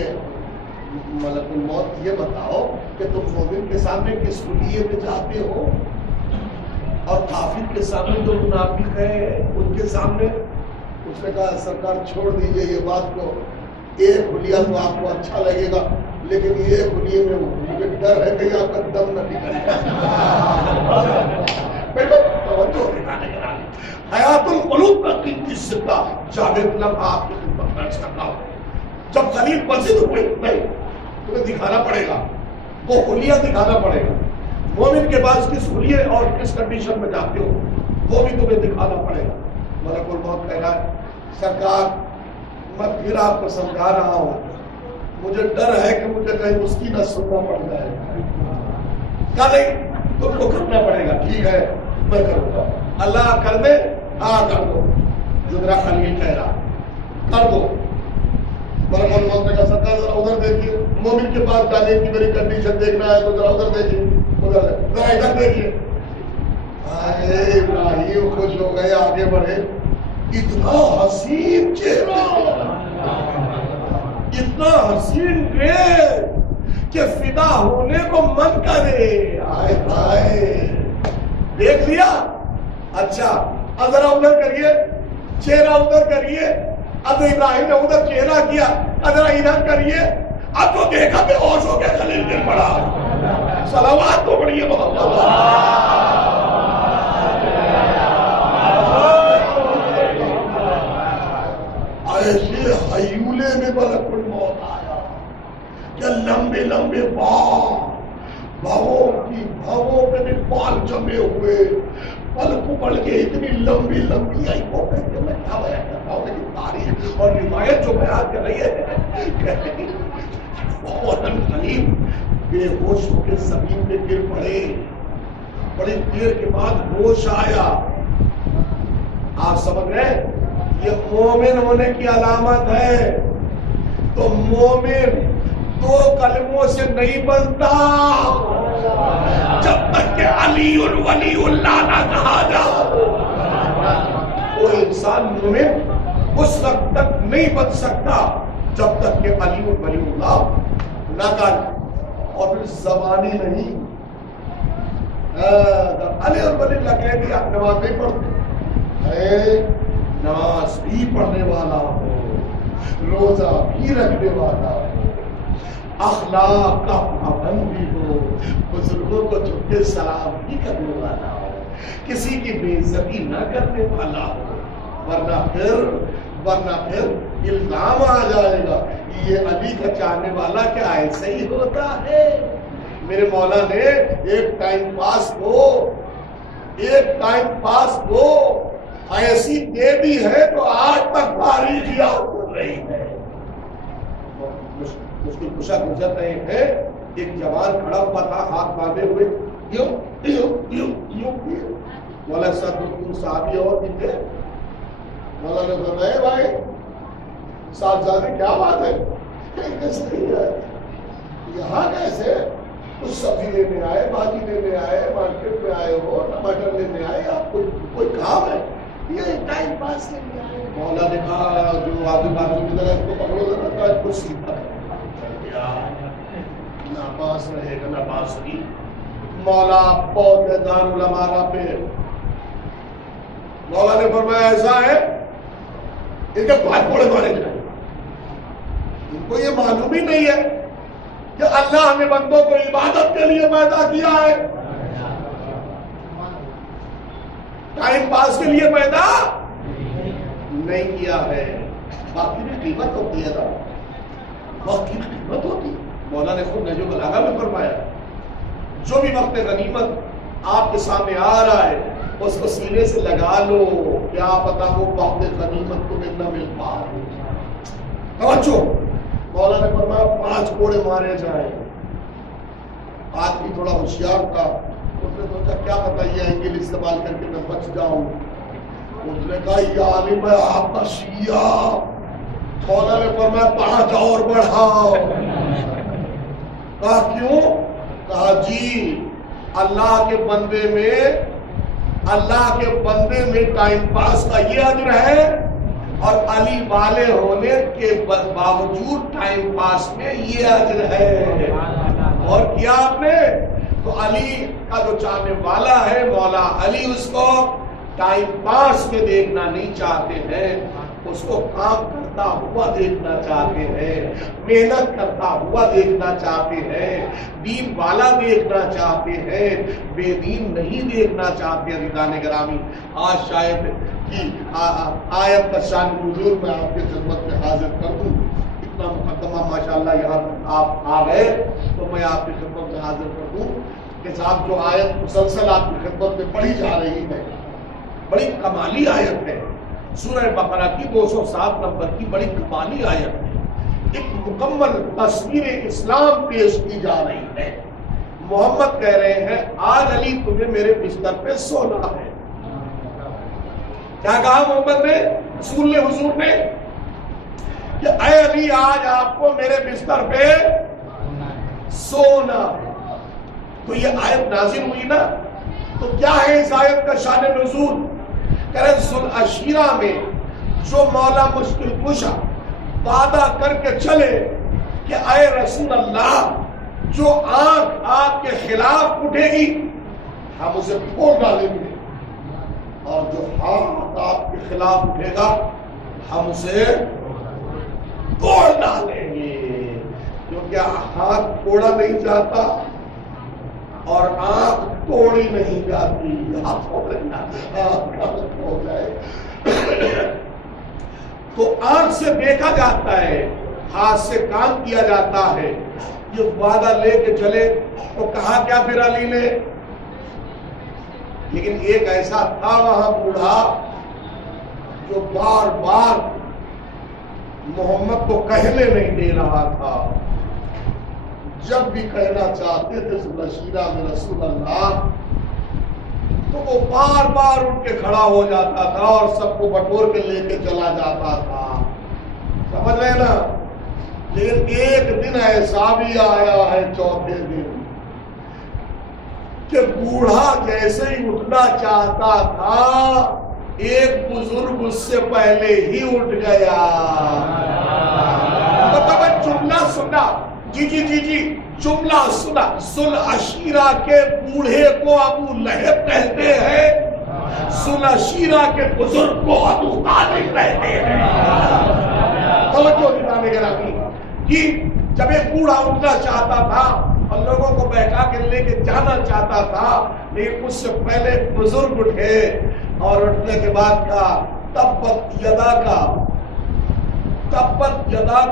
ملک الموت یہ بتاؤ کہ تم مومن کے سامنے کس لیے میں جاتے ہو، اور کافر کے سامنے جو منافق ہے ان کے سامنے؟ اس نے کہا سرکار چھوڑ دیجئے یہ بات کو، ایک حلیہ تو آپ کو اچھا لگے گا، لیکن یہ حلیے میں مجھے ڈر ہے کہ آپ کا دم نہ نکل جائے. حیات القلوب کا قیمتی صدقہ جاوید لمح آپ کی خدمت میں عرض کرتا ہوں. جب خلیل مسجد ہوئے، نہیں تمہیں دکھانا پڑے گا، وہ حلیہ دکھانا پڑے گا. مومن کے پاس کس حلیے اور کس کنڈیشن میں جاتے ہو وہ بھی تمہیں دکھانا پڑے گا. ملک الموت کہہ رہا ہے سرکار میں پھر آپ کو سمجھا رہا ہوں، مجھے ڈر ہے کہ مجھے کہیں اس کی نہ سننا پڑ جائے. کیا نہیں تم کو کرنا پڑے گا. ٹھیک ہے میں کروں گا. اللہ کر دے، ہاں کر دو. جو میرا خلیل کہہ رہا کر دو. ملک الموت نے کہا سرکار ذرا ادھر دیکھیے، مومن کے پاس جانے کی میری کنڈیشن دیکھنا ہے تو ذرا ادھر دیکھیے، ادھر ذرا ادھر دیکھیے۔ ابراہیم خوش ہو گئے، آگے بڑھے، اتنا حسین چہرہ، اتنا حسین گریز کہ فدا ہونے کو من کرے۔ آئے آئے دیکھ لیا، اچھا اب ذرا ادھر کریے، چہرہ ادھر کریے۔ اب ابراہیم نے ادھر چہرہ کیا، ذرا ادھر کریے، اب تو دیکھا بے ہوش ہو گیا، خلیل گر پڑا۔ صلوات تو پڑھیے محمد۔ ایسے ہیولے میں ملک الموت آیا کہ لمبے لمبے بھاووں پہ بھی بال جمے ہوئے، پلک پڑ کے اتنی لمبی لمبی آئی، وہ کہتے میں کیا بیان کرتا ہوں، لیکن تاریخ اور روایت جو بیان کر رہی ہے، فوراً خلیل بے ہوش ہو کے زمین پہ گر پڑے۔ بڑی دیر کے بعد ہوش آیا۔ آپ سمجھ رہے یہ مومن ہونے کی علامت ہے۔ تو مومن دو کلموں سے نہیں بنتا، جب تک کہ علی ولی اللہ نہ کہا جائے۔ وہ انسان مومن اس وقت تک نہیں بن سکتا جب تک کہ علی ولی اللہ نہ کہا۔ اور پھر زبانی نہیں، علی اور ولی اللہ کہہ دیا نماز نہیں پڑھتے، نماز بھی پڑھنے والا ہو، روزہ بھی رکھنے والا ہو، اخلاق کا پابند بھی ہو، بزرگوں کو جھک کے سلام بھی کرنے والا ہو، کسی کی بے عزتی نہ کرنے والا ہو، ورنہ پھر الزام آ جائے گا یہ علی کا چاہنے والا کیا ایسے ہی ہوتا ہے۔ میرے مولا نے ایک ٹائم پاس کو ایسی دے دی ہے تو آج تک تاریخ یاد کر رہی ہے۔ مشکل کشا گزر رہے ہیں، ایک جوان کھڑا ہوا تھا ہاتھ باندھے ہوئے، یوں مولا صاحب صحابی اور بھی تھے۔ مولا نے فرمایا بھائی صاحبزادے کیا بات ہے، یہاں کیسے؟ کچھ سبزی لینے آئے، بھاجی لینے آئے، مارکیٹ میں آئے ہو، ٹماٹر لینے آئے، آپ کوئی کام ہے؟ یہ ٹائم پاس کے لیے آئے۔ مولا نے کہا جو آدمی بازو کی طرح اس کو پکڑو ذرا، اس کو سیدھا ناپاس رہے گا، ناپاس نہیں۔ مولا پودے دار علماء پہ مولا نے فرمایا ایسا ہے ان کے پاس کوڑے مارے جائیں۔ ان کو یہ معلوم ہی نہیں ہے کہ اللہ نے بندوں کو عبادت کے لیے پیدا کیا ہے، ٹائم پاس کے لیے پیدا نہیں کیا ہے۔ باقی بھی قیمت ہوتی ہے نا، وقت کی قیمت ہوتی ہے۔ مولا نے خود نجم البلاغہ میں فرمایا جو بھی وقت غنیمت آپ کے سامنے آ رہا ہے اس کو سینے سے لگا لو، کیا پتا وہ وقت غنیمت تمہیں نہ مل پائے۔ توجہ، مولا نے فرمایا 5 کوڑے مارے جائیں۔ آدمی تھوڑا ہوشیار تھا، اس نے سوچا کیا پتا یہ اینگل استعمال کر کے میں بچ جاؤں۔ اس نے کہا یا عالم ہے آپ کا شیعہ۔ مولا نے فرمایا 5 اور بڑھاؤ۔ کہا کیوں؟ کہا جی اللہ کے بندے میں ٹائم پاس کا یہ اجر ہے، اور علی والے ہونے کے باوجود ٹائم پاس میں یہ اجر ہے۔ اور کیا آپ نے تو علی کا جو چاہنے والا ہے مولا علی اس کو ٹائم پاس میں دیکھنا نہیں چاہتے ہیں، اس کو کام کرتا ہوا دیکھنا چاہتے ہیں، محنت کرتا ہوا دیکھنا چاہتے ہیں، دین والا دیکھنا چاہتے ہیں، بے دین نہیں دیکھنا چاہتے۔ عزیزان گرامی، آج شاید کی آیت کا شان نزول میں آپ کی خدمت میں حاضر کر دوں۔ اتنا مقدمہ ماشاءاللہ یہاں آپ آ گئے تو میں آپ کی خدمت میں حاضر کر دوں کہ صاحب جو آیت مسلسل آپ کی خدمت میں پڑھی جا رہی ہے بڑی کمالی آیت ہے، سورہ بقرہ کی 207 نمبر کی بڑی کمالی آیت ہے۔ ایک مکمل تصویر اسلام پیش کی جا رہی ہے۔ محمد کہہ رہے ہیں آج علی تمہیں میرے بستر پہ سونا ہے۔ کیا کہا محمد نے، رسول حضور نے کہ اے علی آج آپ کو میرے بستر پہ سونا. تو یہ آیت نازل ہوئی نا, تو کیا ہے اس آیت کا شان نزول؟ کریں ذوالعشیرہ میں جو مولا مشکل کشا وعدہ کر کے چلے کہ اے رسول اللہ جو آنکھ آپ کے خلاف اٹھے گی ہم اسے پھوڑ ڈالیں گے, اور جو ہاتھ آپ کے خلاف اٹھے گا ہم اسے توڑ ڈالیں گے. کیونکہ ہاتھ توڑا نہیں جاتا اور آنکھ توڑی نہیں جاتی. ہو جائے تو آنکھ سے دیکھا جاتا ہے, ہاتھ سے کام کیا جاتا ہے. یہ وعدہ لے کے چلے تو کہا کیا پھر علی نے, لیکن ایک ایسا تھا وہاں بوڑھا جو بار بار محمد کو کہنے نہیں دے رہا تھا. جب بھی کہنا چاہتے تھے ذوالعشیرہ میں رسول اللہ, تو وہ بار بار اٹھ کے کھڑا ہو جاتا تھا اور سب کو بٹور کے لے کے چلا جاتا تھا. سمجھ رہے نا. لیکن ایک دن ایسا بھی آیا ہے چوتھے دن کہ بوڑھا جیسے ہی اٹھنا چاہتا تھا ایک بزرگ اس سے پہلے ہی اٹھ گیا. مطلب جملہ سنا, جی جملہ سنا. ذوالعشیرہ کے بوڑھے کو ابو لہب کہتے ہیں, ذوالعشیرہ کے بزرگ کو ابو طالب کہتے ہیں. توجہ دلانے کے لیے کہ جب ایک بوڑھا اٹھنا چاہتا تھا اور لوگوں کو بیٹھا کے لے کے جانا چاہتا تھا, لیکن اس سے پہلے بزرگ اٹھے اور اٹھنے کے بعد کہا تبت یدا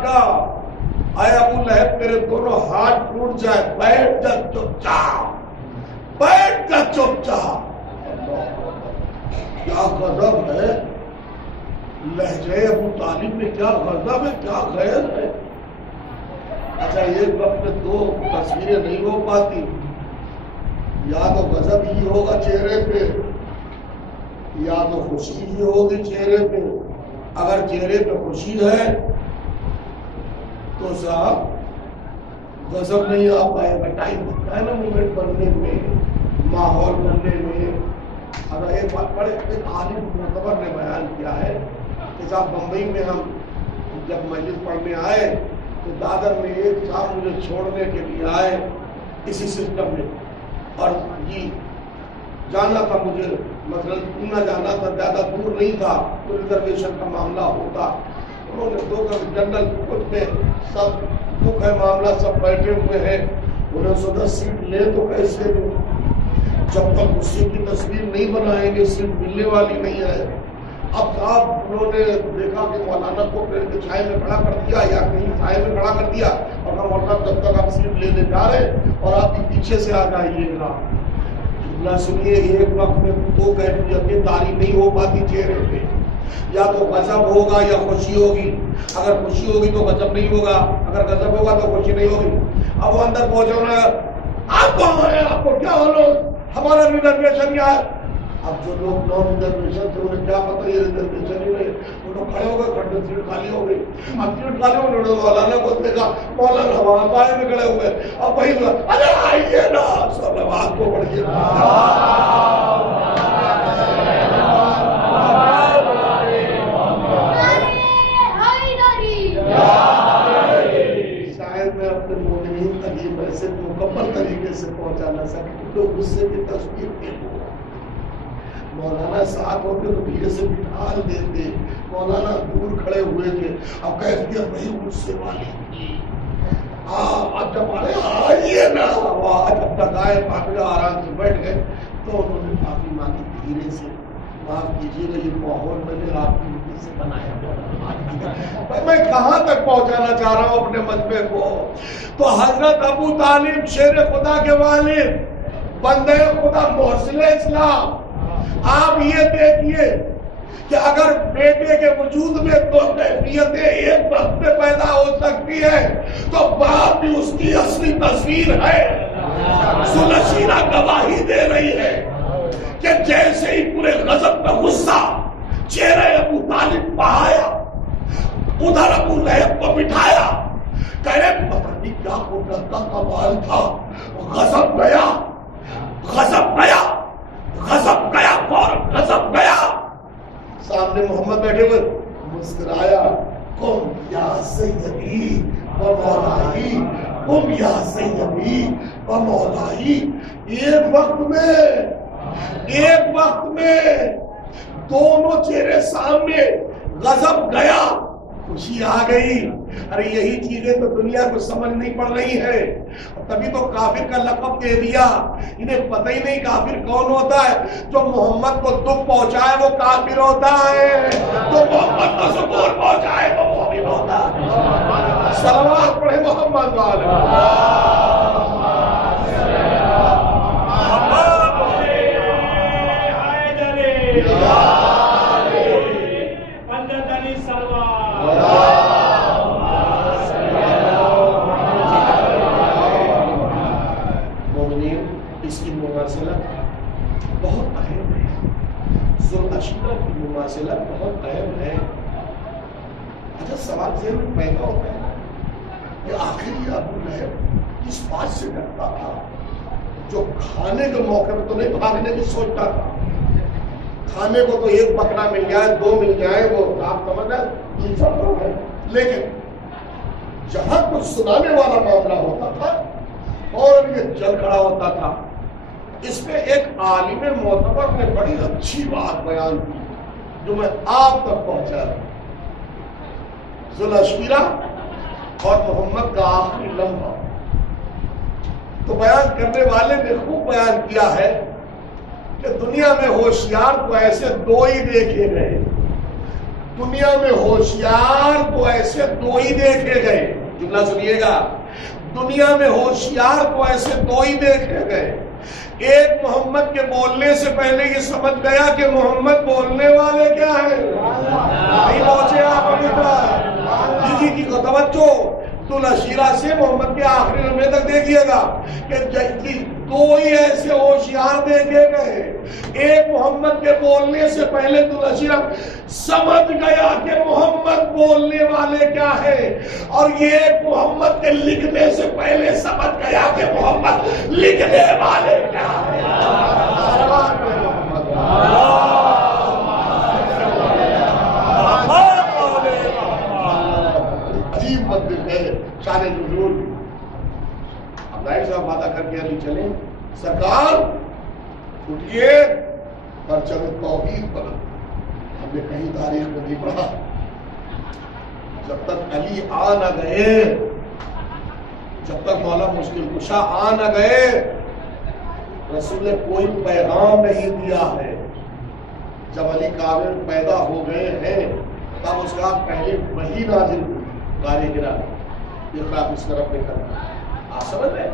کا اے ابو لہب تیرے دونوں ہاتھ ٹوٹ جائے, بیٹھ جا چپ چاپ. کیا غضب ہے لہجے ابو طالب میں, کیا غضب ہے, کیا غیر ہے. اچھا ایک وقت میں دو تصویریں نہیں ہو پاتی, یا تو غضب ہی ہوگا چہرے پہ یا تو خوشی ہی ہوگی چہرے پہ. اگر چہرے پہ خوشی ہے تو صاحب غضب نہیں آ پائے گا. ٹائم لگتا ہے نا مومنٹ بننے میں, ماحول بننے میں. اگر ایک بات بڑے عالم معتبر نے بیان کیا ہے کہ صاحب بمبئی میں ہم جب مجلس پڑھنے آئے تو دادر میں ایک صاحب مجھے چھوڑنے کے لیے آئے اسی سسٹم میں, اور جی جانا تھا مجھے, مطلب پونا جانا تھا, زیادہ دور نہیں تھا, تو ریزرویشن کا معاملہ ہوتا. انہوں نے دو جنرل کچھ میں سب دکھ ہے معاملہ, سب بیٹھے ہوئے ہیں. انہوں نے سوچا سیٹ لے تو کیسے لوں, جب تک اسی کی تصویر نہیں بنائیں گے سیٹ ملنے والی نہیں ہے. اب صاحب انہوں نے دیکھا کہ مولانا کو پیڑ کے چھائے میں کھڑا کر دیا یا کہیں چھائے میں کھڑا کر دیا, اور کہا مولانا جب تک آپ سیٹ لینے جا رہے اور آپ کی پیچھے سے آ جائیے گا. جملہ سنیے, ایک وقت میں دو کیفیتیں طاری نہیں ہو پاتی چہرے پہ, یا تو غضب ہوگا یا خوشی ہوگی. اگر خوشی ہوگی تو غضب نہیں ہوگا, اگر غضب ہوگا تو خوشی نہیں ہوگی. اب وہ اندر پہنچا, آپ کون ہیں, آپ کو کیا ہو, ہمارا ریزرویشن کیا ہے. اب جو لوگ نان ریزرویشن تھے انہیں کیا پتا یہ ریزرویشن ہی نہیں, وہ لوگ کھڑے ہو گئے, کھڑے سیٹ خالی ہو گئی. اب سیٹ خالی ہو گئی, مولانا کو دیکھا, مولانا وہاں باہر میں کھڑے ہوئے. اب وہی ارے آئیے نا, سب بات کو پڑھیے. شاید میں اپنے مومنین تک یہ میسج مکمل طریقے سے پہنچا نہ سکے, لوگ غصے کی تصویر دیکھو. مولانا ساتھ ہوتے تو دھیرے سے بٹھا دیتے, مولانا دور کھڑے ہوئے تھے. اب کیفیت وہی غصے والی تھی. اب جب آئیے نا, جب تک آئے پاکڑا آرام سے بیٹھ گئے تو انہوں نے معافی مانگی دھیرے سے, معاف کیجیے گا یہ ماحول میں نے آپ کی مٹی سے بنایا. میں کہاں تک پہنچانا چاہ رہا ہوں اپنے مجمع کو. تو حضرت ابو طالب شیر خدا کے والد, بندے خدا, محسن اسلام, آپ یہ دیکھیے کہ اگر بیٹے کے وجود میں دو کیفیتیں ایک وقت میں پیدا ہو سکتی ہے تو باپ بھی اس کی اصلی تصویر ہے. ذوالعشیرہ گواہی دے رہی ہے کہ جیسے ہی پورے غضب کا غصہ چہرے ابو طالب پہ آیا, ادھر ابو لہب کو بٹھایا. کہہ رہے پتہ نہیں کیا قدرت کا کمال تھا. غضب گیا, غضب گیا, غضب گیا, فوراً غضب گیا. سامنے محمد بیٹھے ہوئے مسکرایا. قم یا سیدی و مولائی, قم یا سیدی و مولائی. ایک وقت میں دونوں چہرے سامنے, غضب گیا, خوشی آ گئی. ارے یہی چیزیں تو دنیا کو سمجھ نہیں پڑ رہی ہے. تبھی تو کافر کا لقب دے دیا. انہیں پتہ ہی نہیں کافر کون ہوتا ہے. جو محمد کو دکھ پہنچائے وہ کافر ہوتا ہے, جو محمد کو سکون پہنچائے وہ مومن ہوتا ہے. صلوات پڑھے محمد والے. بہت اہم ہے. ذوالعشیرہ کی مماثلت بہت اہم ہے. اچھا سوال ذہن میں پیدا ہوتا ہے کہ آخر یہ ابو لہب اس بات سے ڈرتا تھا جو کھانے کے موقع میں تو نہیں بھاگنے کی سوچتا تھا. کھانے کو تو ایک بکرا مل جائے, دو مل جائے, وہ آپ سمجھ رہے, لیکن جہاں کچھ سنانے والا معاملہ ہوتا تھا اور یہ چل کھڑا ہوتا تھا. اس پہ ایک عالم معتبر نے بڑی اچھی بات بیان کی جو میں آپ تک پہنچا رہا ہوں. ذوالعشیرہ اور محمد کا آخری لمحہ تو بیان کرنے والے نے خوب بیان کیا ہے کہ دنیا میں ہوشیار تو ایسے دو ہی دیکھے گئے. دنیا میں ہوشیار تو ایسے دو ہی دیکھے گئے. جملہ سنیے گا. دنیا میں ہوشیار تو ایسے دو ہی دیکھے گئے. ایک محمد کے بولنے سے پہلے یہ سمجھ گیا کہ محمد بولنے والے کیا ہیں. نہیں پہنچے آپ ابھی تک. جی توجہ. ذوالعشیرہ سے محمد کے آخری لمحے تک دیکھیے گا کہ دو ہی ایسے ہوشیار دیکھے گئے. ایک محمد کے بولنے سے پہلے ذوالعشیرہ سمجھ گیا کہ محمد بولنے والے کیا ہے, اور یہ ایک محمد کے لکھنے سے پہلے سمجھ گیا کہ محمد لکھنے والے کیا ہے. عجیب مندر ہے شان نزول. ظاہر صاحب وعدہ کر کے ابھی چلیں. سرکار اٹھیے, پرچم توحید پر ہم نے کہیں تاریخ میں نہیں پڑھا. جب تک علی آ نہ گئے, جب تک مولا مشکل کشا آ نہ گئے, رسول نے کوئی پیغام نہیں دیا ہے. جب علی کامل پیدا ہو گئے ہیں تب اس کا پہلے وحی نازل ہوئی. غار حرا اقرا اس طرف میں کرنا. آپ سمجھ رہے ہیں.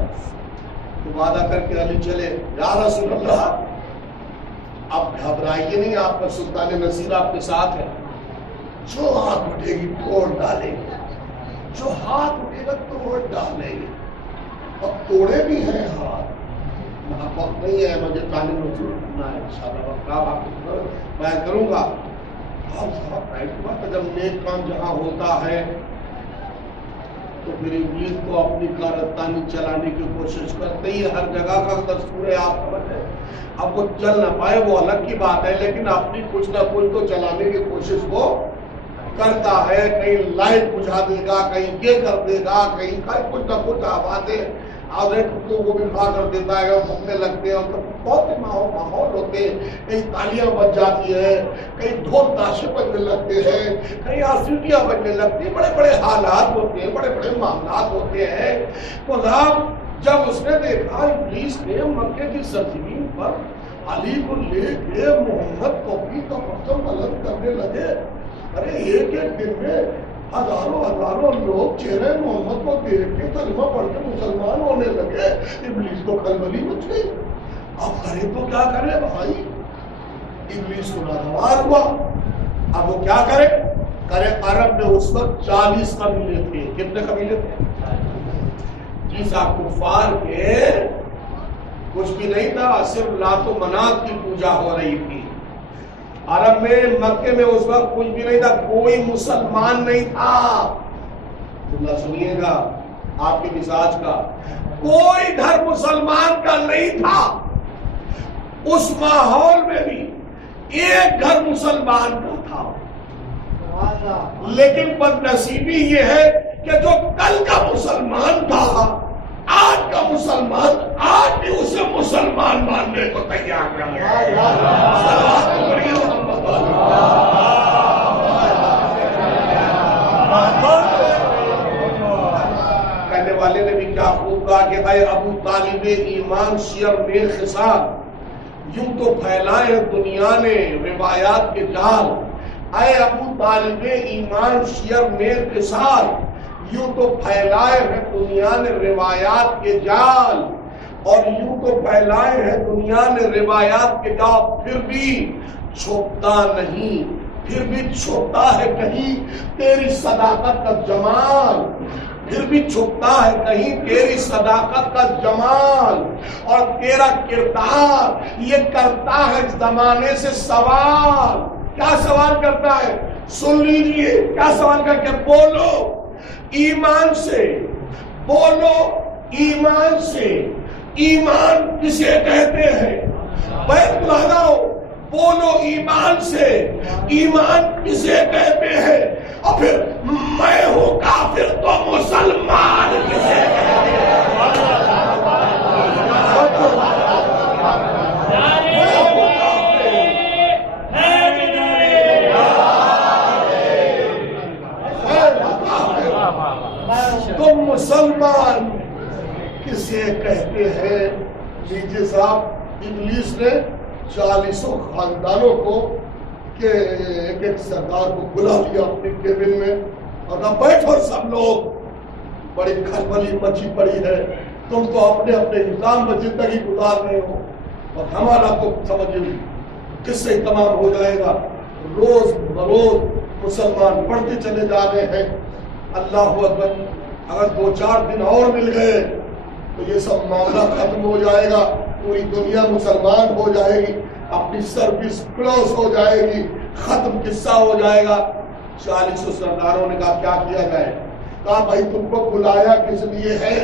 تو وعدہ کر کے علی چلے. یا رسول اللہ اب گھبرائیے نہیں, آپ کا سلطان نصیر آپ کے ساتھ ہے. جو ہاتھ اٹھے گی توڑ ڈالیں گے, جو ہاتھ اٹھے گا توڑ ڈالیں گے. اب توڑے بھی ہیں ہاتھ. وقت نہیں ہے, مجھے تعلیم وصول کرنا ہے. انشاءاللہ وقت آپ میں کروں گا. جب نیک کام جہاں ہوتا ہے تو پھر ابلیس کو اپنی کارستانی چلانے کی کوشش کرتے ہی. ہر جگہ کا دستور ہے, آپ سمجھتے. اب وہ چل نہ پائے وہ الگ کی بات ہے, لیکن اپنی کچھ نہ کچھ تو چلانے کی کوشش وہ کرتا ہے. کہیں لائٹ بجھا دے گا, کہیں یہ کر دے گا, کہیں کچھ نہ کچھ آوازیں آدھے ٹکڑوں کو بھی کھا کر دیتا ہے, پھنسنے لگتے ہیں. اور بہت سے ماحول ہوتے ہیں. کہیں تالیاں بج جاتی ہیں, کہیں ڈھول تاشے بجنے لگتے ہیں, کہیں آسیٹیاں بجنے لگتی ہیں. بڑے بڑے حالات ہوتے ہیں, بڑے بڑے معاملات ہوتے ہیں. تو جب اس نے دیکھا ابلیس نے مکے کی سرزمین پر علی کو لے کے محمد توحید کا مقصد بلند کرنے لگے. ارے ایک ایک دن میں ہزاروں لوگ چہرے محمد کو دیکھ کے کلمہ پڑھ کے مسلمان ہونے لگے. ابلیس کو کلملی مچ گئی. اب کرے تو کیا کرے بھائی. ابلیس کو ناگوار ہوا. اب وہ کیا کرے عرب میں اس وقت 40 قبیلے تھے. کتنے قبیلے تھے؟ جی صاحب. کفار کے کچھ بھی نہیں تھا, صرف لات و منات کی پوجا ہو رہی تھی. عرب میں مکے میں اس وقت کچھ بھی نہیں تھا، کوئی مسلمان نہیں تھا. اللہ سنیے گا آپ کے مزاج کا، کوئی گھر مسلمان کا نہیں تھا. اس ماحول میں بھی ایک گھر مسلمان کا تھا. لیکن بدنصیبی یہ ہے کہ جو کل کا مسلمان تھا آج کا مسلمان آج بھی اسے مسلمان ماننے کو تیار نہیں ہے. کہنے والے نے بھی کیا خوب کہا کہ اے ابو طالب ایمان شیر نیک خصال، یوں تو پھیلائے دنیا نے روایات کے جال. اے ابو طالب ایمان شیر نیک خصال، یوں تو پھیلائے ہیں دنیا نے روایات کے جال. اور یوں تو پھیلائے ہیں دنیا نے روایات کے جال، پھر بھی چھپتا نہیں، پھر بھی چھپتا ہے کہیں تیری صداقت کا جمال. پھر بھی چھپتا ہے کہیں تیری صداقت کا جمال. اور تیرا کردار یہ کرتا ہے زمانے سے سوال. کیا سوال کرتا ہے؟ سن لیجئے کیا سوال کر کے بولو ایمان سے، بولو ایمان سے. ایمان کسے کہتے ہیں؟ بیت لگاؤ، بولو ایمان سے، ایمان کسے کہتے ہیں؟ اور پھر میں ہوں کافر تو مسلمان کسے کہتے ہیں؟ تم مسلمان کسے کہتے ہیں؟ لیجیے صاحب، ابلیس نے 40 خاندانوں کو کہ ایک ایک سردار کو بلا لیا اپنے کیبن میں اور کہا بیٹھو سب لوگ، بڑی کھلبلی مچی پڑی ہے، تم تو اپنے اپنے نظام میں زندگی گزار رہے ہو اور ہمارا تو سمجھے کس سے تمام ہو جائے گا. روز بروز مسلمان بڑھتے چلے جا رہے ہیں. اللہ اکبر، اگر 2-4 دن اور مل گئے تو یہ سب معاملہ ختم ہو جائے گا، پوری دنیا مسلمان ہو جائے گی، اپنی سروس کلوز ہو جائے گی، ختم قصہ ہو جائے گا. 40 سرداروں نے کہا کیا کیا جائے؟ کہا بھائی تم کو بلایا کس لیے ہے؟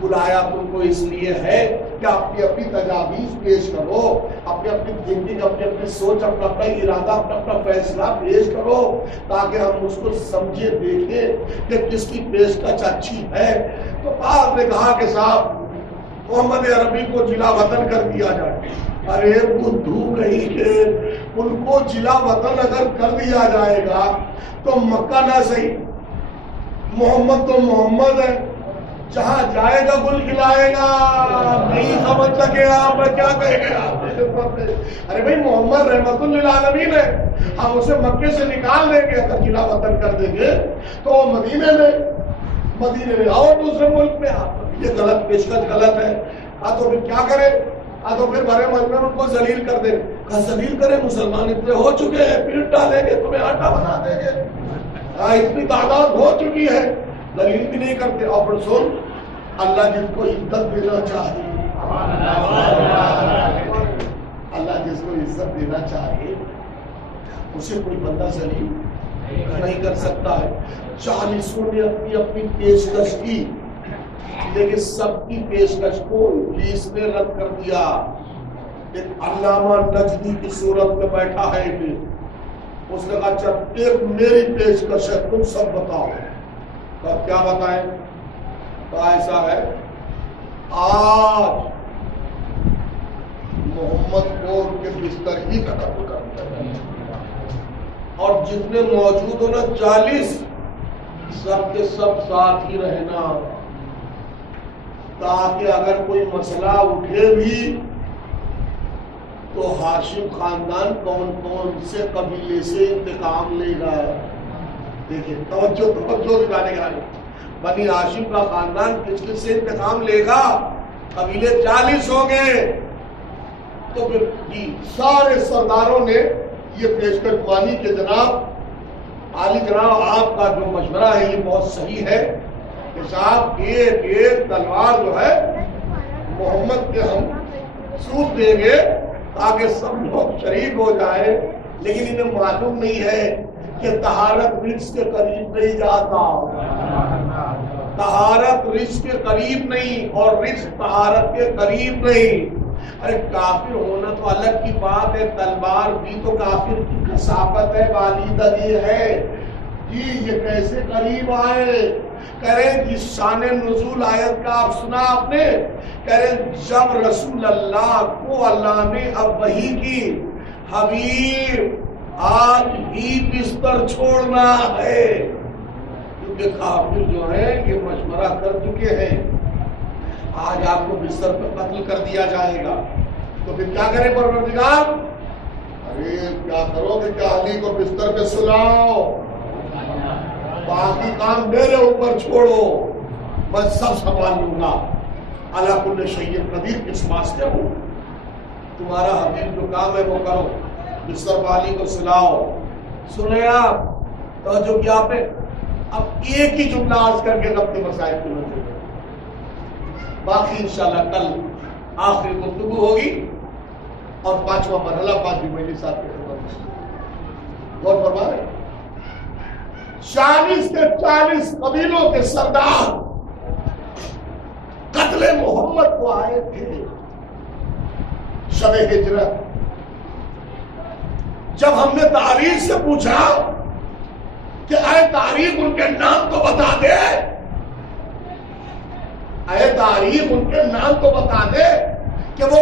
بلایا تم کو اس لیے ہے کہ اپنی اپنی تجاویز پیش کرو، اپنی اپنی تھنکنگ، اپنی اپنی سوچ، اپنا اپنا ارادہ، اپنا اپنا فیصلہ پیش کرو تاکہ ہم اس کو سمجھے دیکھیں کہ کس کی پیشکش اچھی ہے. تو آپ نے کہا کہ صاحب محمد عربی کو جلا وطن کر دیا جائے. ارے بدھو کہیں کہ ان کو جلا وطن اگر کر دیا جائے گا تو مکہ نہ صحیح، محمد تو محمد ہے، جہاں جائے گا گل کھلائے گا. نہیں سمجھ سکے آپ میں کیا کہے گا؟ ارے بھائی محمد رحمت للعالمین ہے، ہم اسے مکے سے نکال دیں گے، اگر جلا وطن کر دیں گے تو مدینے میں اور دوسرے ملک میں. یہ غلط پیشکش غلط ہے. تو پھر کیا کرے؟ تو پھر بڑے مجمع ان کو ذلیل کر دے. کہا ذلیل کرے؟ مسلمان اتنے ہو چکے ہیں، پیٹ ڈالیں گے، تمہیں آٹا بنا دیں گے. اتنی تعداد ہو چکی ہے، ذلیل بھی نہیں کرتے. اور پھر سن، اللہ جس کو عزت دینا چاہے، اللہ جس کو عزت دینا چاہے اسے کوئی بندہ ذلیل نہیں کر سکتا ہے. 40 نے اپنی اپنی پیشکش کی، لیکن سب کی پیشکش کو ابلیس نے رد کر دیا. ایک علامہ نجدی کی صورت میں بیٹھا ہے، اس نے کہا اچھا ایک میری پیشکش ہے، تم سب بتاؤ. کیا بتائیں؟ تو ایسا ہے، آج محمد کو ان کے بستر ہی قتل کرتے ہیں اور جتنے موجود ہو نا 40 سب کے سب ساتھ ہی رہنا، تاکہ اگر کوئی مسئلہ اٹھے بھی تو ہاشم خاندان کون کون سے قبیلے سے انتقام لے گا. دیکھیں توجہ دلانے کا، بنی ہاشم کا خاندان کس کس سے انتقام لے گا؟ قبیلے 40 ہوں گے. تو پھر سارے سرداروں نے یہ پیشکش مانی کہ جناب عالی جناب آپ کا جو مشورہ ہے یہ بہت صحیح ہے کہ صاحب ایک تلوار جو ہے محمد کے ہم سود دیں گے تاکہ سب لوگ شریک ہو جائے. لیکن انہیں معلوم نہیں ہے کہ طہارت رزق کے قریب نہیں جاتا، طہارت رزق کے قریب نہیں اور رزق طہارت کے قریب نہیں۔ ارے کافر ہونا تو الگ کی بات ہے، تلوار بھی تو کافر کی کثافت ہے، والیدگی ہے جی، یہ کیسے قریب آئے؟ کہہ رہے جس شان نزول آیت کا آپ سنا آپ نے، کہہ رہے جب رسول اللہ کو اللہ نے اب وحی کی، حبیب آج ہی بستر چھوڑنا ہے، کیونکہ کافر جو ہیں یہ مشورہ کر چکے ہیں آج آپ کو بستر پر قتل کر دیا جائے گا، تو پھر کیا کرے پروردگار؟ ارے کیا کرو گے کہ علی کو بستر پہ سلاؤ، باقی کام میرے اوپر چھوڑو، میں سب سنبھال لوں گا، علی کل شیء قدیر کس واسطے ہوں، تمہارا حبیب جو کام ہے وہ کرو، بستر پہ علی کو سلاؤ۔ سنیں آپ توجہ کیا آپ نے؟ اب ایک ہی جملہ عرض کر کے اپنے مسائل کی منظور ہے، باقی انشاءاللہ کل آخری گفتگو ہوگی اور پانچواں مرحلہ پانچویں مجلس صاحب کے خدمت غور فرما رہے 40 سے 40 قبیلوں کے سردار قتل محمد کو آئے تھے شب ہجرت۔ جب ہم نے تاریخ سے پوچھا کہ اے تاریخ ان کے نام تو بتا دے، اے تاریخ ان کے نام تو بتا دے کہ وہ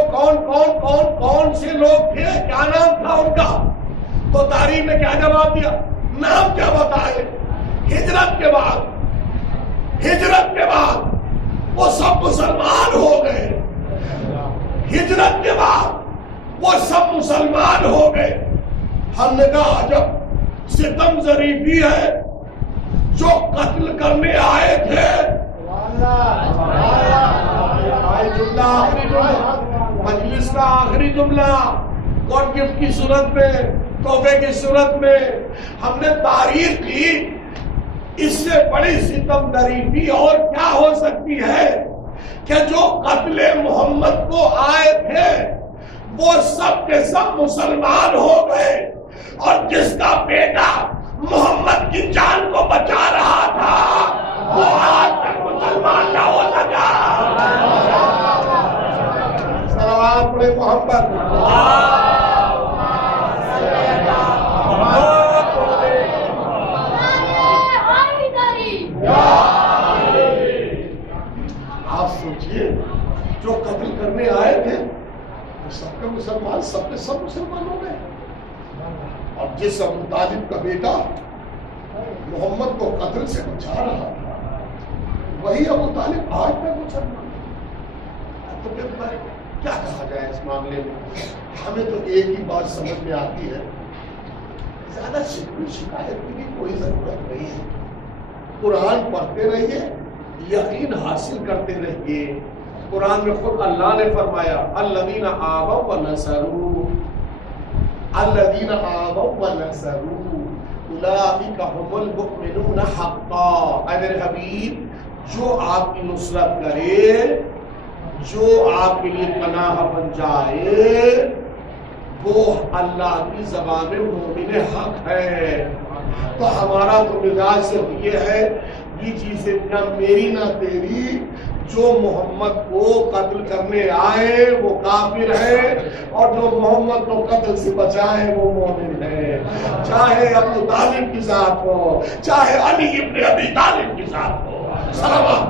کون سے لوگ تھے، کیا نام تھا ان کا، تو تاریخ نے کیا جواب دیا؟ نام کیا بتائے؟ ہجرت کے بعد وہ سب مسلمان ہو گئے، ہجرت کے بعد وہ سب مسلمان ہو گئے۔ ہم نے کہا جب ستم ظریفی ہے جو قتل کرنے آئے تھے، مجلس کا آخری جملہ گاڈ گفٹ کی صورت میں، تحفے کی صورت میں ہم نے تاریخ کی، اس سے بڑی ستم ظریفی اور کیا ہو سکتی ہے کہ جو قتل محمد کو آئے تھے وہ سب کے سب مسلمان ہو گئے، اور جس کا بیٹا محمد کی جان کو بچا رہا تھا وہ آج تک مسلمان نہ ہو سکا۔ سلام علیہ محمد۔ آپ سوچئے جو قتل کرنے آئے تھے سب کے مسلمان، سب کے سب مسلمان ہو گئے، اور جس ابو طالب کا بیٹا محمد کو قتل سے بچا رہا تھا وہی ابو طالب آج تک مسلمان۔ تو پھر کیا کہا جائے اس معاملے میں؟ ہمیں تو ایک ہی بات سمجھ میں آتی ہے، زیادہ شکایت کی بھی کوئی ضرورت نہیں ہے، قرآن پڑھتے رہیے، یقین حاصل کرتے رہیے۔ قرآن میں خود اللہ نے فرمایا الذین آووا ونصروا، الذین آووا ونصروا اولئک هم المؤمنون حقا۔ اے میرے حبیب جو آپ کی نصرت کرے، جو آپ کے لیے پناہ بن جائے، وہ اللہ کی زبان میں مومن حق ہے۔ تو ہمارا تو مزاج صرف یہ ہے، یہ چیزیں نہ میری نہ تیری، جو محمد کو قتل کرنے آئے وہ کافر ہے، اور جو محمد کو قتل سے بچائے وہ مومن ہے، چاہے ابو طالب کی ذات ہو، چاہے علی ابن ابی طالب کی ذات ہو۔ صلوات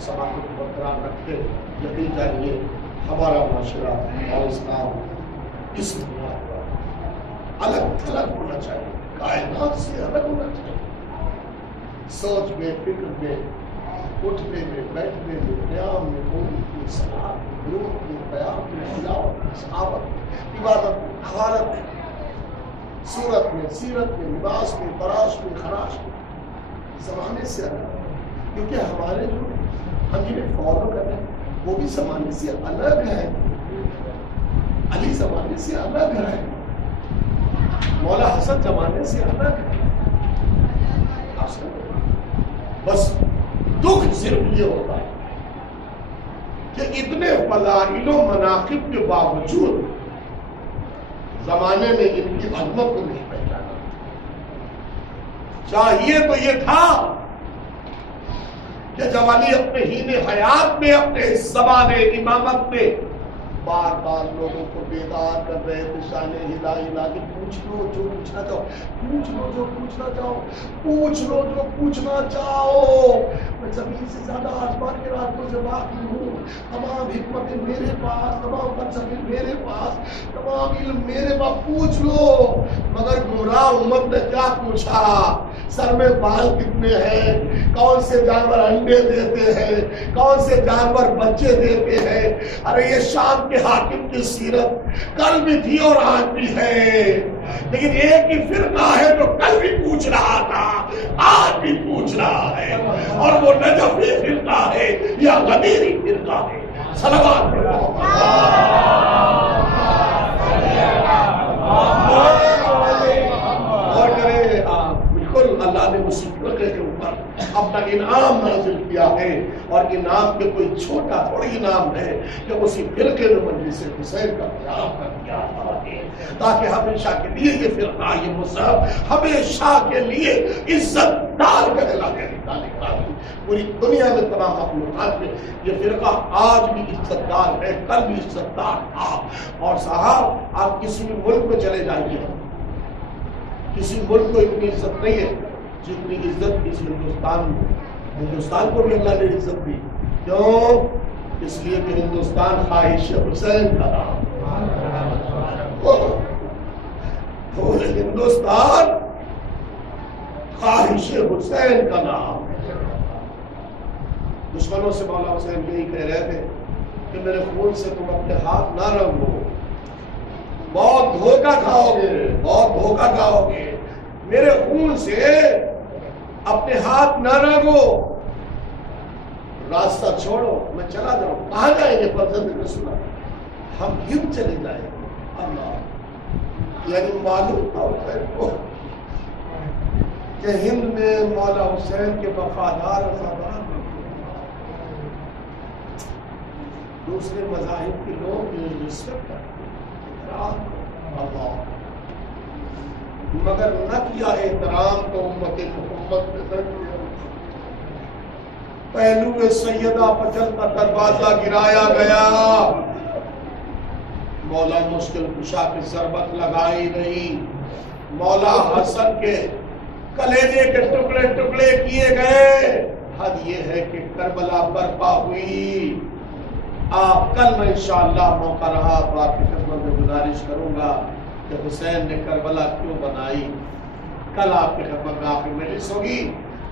سماعت برقرار رکھتے، یقین جانیے ہمارا معاشرہ اور اسلام اس بنیاد پر الگ تھلگ ہونا چاہیے، کائنات سے الگ ہونا چاہیے، سوچ میں، فکر میں، اٹھنے میں، بیٹھنے میں، قیام میں، قعود میں، صلاۃ میں، درود میں، قیام میں، تلاوت میں، صحابت میں، عبادت میں، حوالت میں، صورت میں، سیرت میں، لباس میں، تراش میں، خراش میں، زمانے سے الگ، کیونکہ ہمارے جو ہم جنہیں فالو کر رہے ہیں وہ بھی زمانے سے الگ ہے، علی زمانے سے الگ ہے، مولا حسن زمانے سے آنا ہے بس دکھ صرف یہ ہوتا ہے کہ اتنے فضائل و مناقب کے باوجود زمانے میں ان کی عظمت کو نہیں پہچانا. چاہیے تو یہ تھا کہ جب علی اپنے ہین حیات میں اپنے زبان امامت میں بار بار لوگوں کو بیدار کر رہے تھے، شانے ہلا ہلا کے پوچھ لو جو پوچھنا چاہو، پوچھ لو جو پوچھنا چاہو، پوچھ لو جو پوچھنا چاہو، میں زمین سے زیادہ آسمان کے راستوں سے واقف ہوں، تمام حکمتیں میرے پاس، تمام فلسفے میرے پاس، تمام علم میرے پاس، پوچھ لو. مگر گمراہ امت نے کیا پوچھا؟ سر میں بال کتنے ہیں، کون سے جانور انڈے دیتے ہیں، کون سے جانور بچے دیتے ہیں. ارے یہ شام کے حاکم کی سیرت کل بھی تھی اور آج بھی ہے، لیکن ایک ہی فرقہ ہے جو کل بھی پوچھ رہا تھا آج بھی پوچھ رہا ہے، اور وہ نجفی فرقہ ہے یا غدیری فرقہ ہے. صلوات اور کرے بالکل اللہ نے اسی فرقے کے اوپر اپنا انعام نازل کیا ہے، اور انعام کے کوئی چھوٹا تھوڑی انعام ہے کہ اسی فرقے نے مجلس حسین کا قیام کر دیا تاکہ ہمیشہ کے لیے یہ فرقہ، یہ مذہب ہمیشہ کے لیے عزت دار کہلانے لگا. پوری دنیا میں تمام مخلوقات میں یہ فرقہ آج بھی عزت دار ہے، کل بھی عزت دار تھا. اور صاحب آپ کسی بھی ملک میں چلے جائیے، کسی ملک کو اتنی عزت نہیں ہے جتنی عزت اس ہندوستان میں. ہندوستان کو بھی اللہ نے عزت دی. کیوں؟ اس لیے کہ ہندوستان خواہش حسین کا نام. ہندوستان خواہش حسین کا نام. دشمنوں سے مولا حسین یہی کہہ رہے تھے کہ میرے خون سے تم اپنے ہاتھ نہ رنگو، بہت دھوکہ کھاؤ گے، بہت دھوکہ کھاؤ گے. میرے خون سے اپنے ہاتھ نہ رنگو، راستہ چھوڑو، میں چلا جاؤں. کہاں جائیں گے فرزند رسول؟ ہم ہند چلے جائیں گے. اللہ، یعنی معلوم تھا حسین کو کہ ہند میں مولا حسین کے وفادار وفادار دوسرے مذاہب کے لوگ رسپیکٹ کرتے، مگر نہ کیا احترام تو امت محمد نے نہ کیا. پہلو سیدہ پچل کا دروازہ گرایا گیا، مولا مشکل کشا کی ضربت لگائی گئی، مولا حسن کے کلیجے کے ٹکڑے ٹکڑے کیے گئے. حد یہ ہے کہ کربلا برپا ہوئی. آپ کل میں انشاءاللہ موقع رہا تو آپ کی خدمت میں گزارش کروں گا کہ حسین نے کربلا کیوں بنائی. کل آپ کی خدمت میں آپ کی مجلس ہوگی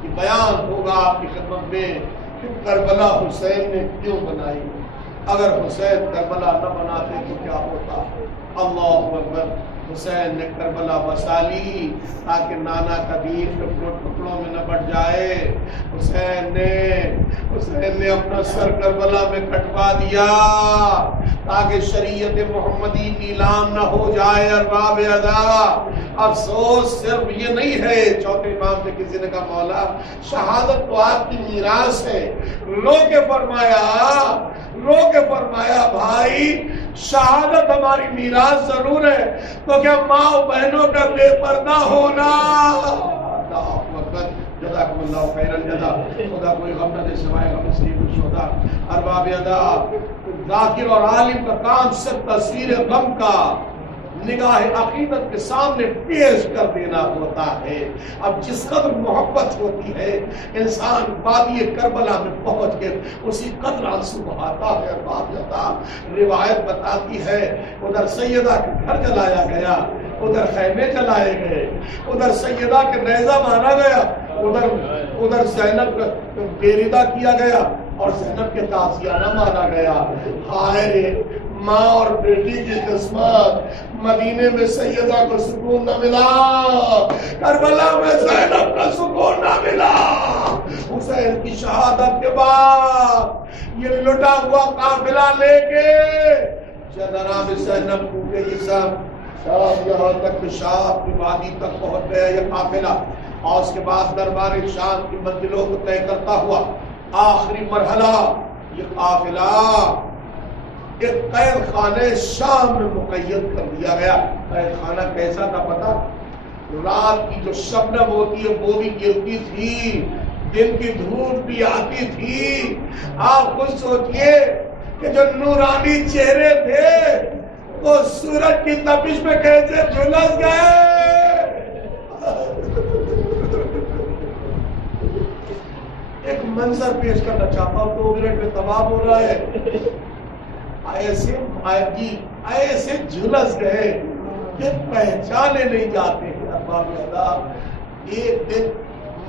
کہ بیان ہوگا آپ کی خدمت میں کہ کربلا حسین نے کیوں بنائی. اگر حسین کربلا نہ بناتے تو کیا ہوتا؟ اللہ اکبر. حسین نے کربلا بسا لی تاکہ نانا کبیر ٹکڑوں میں نہ بٹ جائے. حسین نے اپنا سر کربلا میں کٹوا دیا تاکہ شریعت محمدی نیلام نہ ہو جائے. ارباب ادا، افسوس صرف یہ نہیں ہے. چوتھے امام سے کسی نے کہا مولا شہادت تو آپ کی میراث ہے. رو کے فرمایا بھائی شہادت ہماری میراث ضرور ہے، تو کیا ماں و بہنوں کا بے پردہ ہونا. جزاکم اللہ خیر الجزا. خدا کوئی غم نہ دے سوائے غم سید الشہداء. ارباب ادا، ذاکر اور عالم کا کام صرف تصویر غم کا نگاہ عقیدت کے سامنے پیش کر دینا ہوتا ہے. اب جس قدر محبت ہوتی ہے انسان وادی کربلا میں پہنچ کے اسی قدر آنسو بہاتا ہے. روایت بتاتی ہے ادھر سیدہ کے گھر جلایا گیا، ادھر خیمے جلائے گئے، ادھر سیدہ کے نیزہ مارا گیا، ادھر زینب بیریدہ کیا گیا اور زینب کے تعزیانہ مارا گیا. ہائے رے ماں اور بیٹی کی قسمت. مدینے میں سیدہ کو سکون نہ ملا، کربلا میں زینب کا سکون نہ ملا. حسین کی شہادت کے بعد یہ لٹا ہوا قافلہ لے کے جناب زینب کو گئی. سب یہاں تک کہ شام کی وادی تک پہنچ گیا یہ قافلہ، اور اس کے بعد دربار شام کی منزلوں کو طے کرتا ہوا آخری مرحلہ یہ قافلہ ایک قید خانے شام میں مقید کر دیا گیا۔ قید خانہ کیسا تھا پتا؟ رات کی جو شبنم ہوتی ہے وہ بھی گرتی تھی، دن کی دھوپ بھی آتی تھی۔ آپ خود سوچئے کہ جو نورانی چہرے تھے وہ سورج کی تپش میں کیسے جھلس گئے۔ ایک منظر پیش کرنا چاہتا ہوں، 2 منٹ میں تمام ہو رہا ہے۔ ایسے جھلس گئے کہ پہچانے نہیں جاتے ہیں۔ ارباب اللہ، ایک دن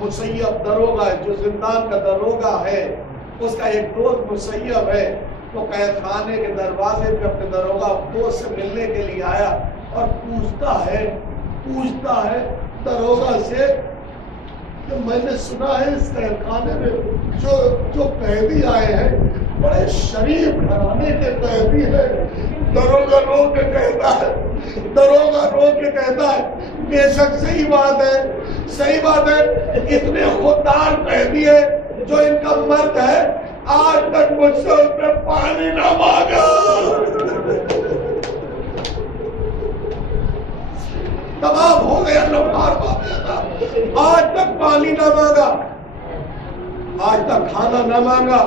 مسیب دروگا ہے، جو زندان کا دروگا ہے، اس کا ایک دوست مسیب ہے، تو قید خانے کے دروازے پہ اپنے دروگا دوست سے ملنے کے لیے آیا اور پوچھتا ہے دروگا سے کہ میں نے سنا ہے اس قید خانے میں جو قیدی آئے ہیں بڑے شریف گھرانے کے قیدی ہیں۔ دروگا رو کے کہتا ہے بے شک صحیح بات ہے، اتنے خوددار قیدی ہے جو ان کا مرد ہے آج تک مجھ سے اس میں پانی نہ مانگا۔ تمام ہو گیا لمحار واقعہ، آج تک پانی نہ مانگا، آج تک کھانا نہ مانگا۔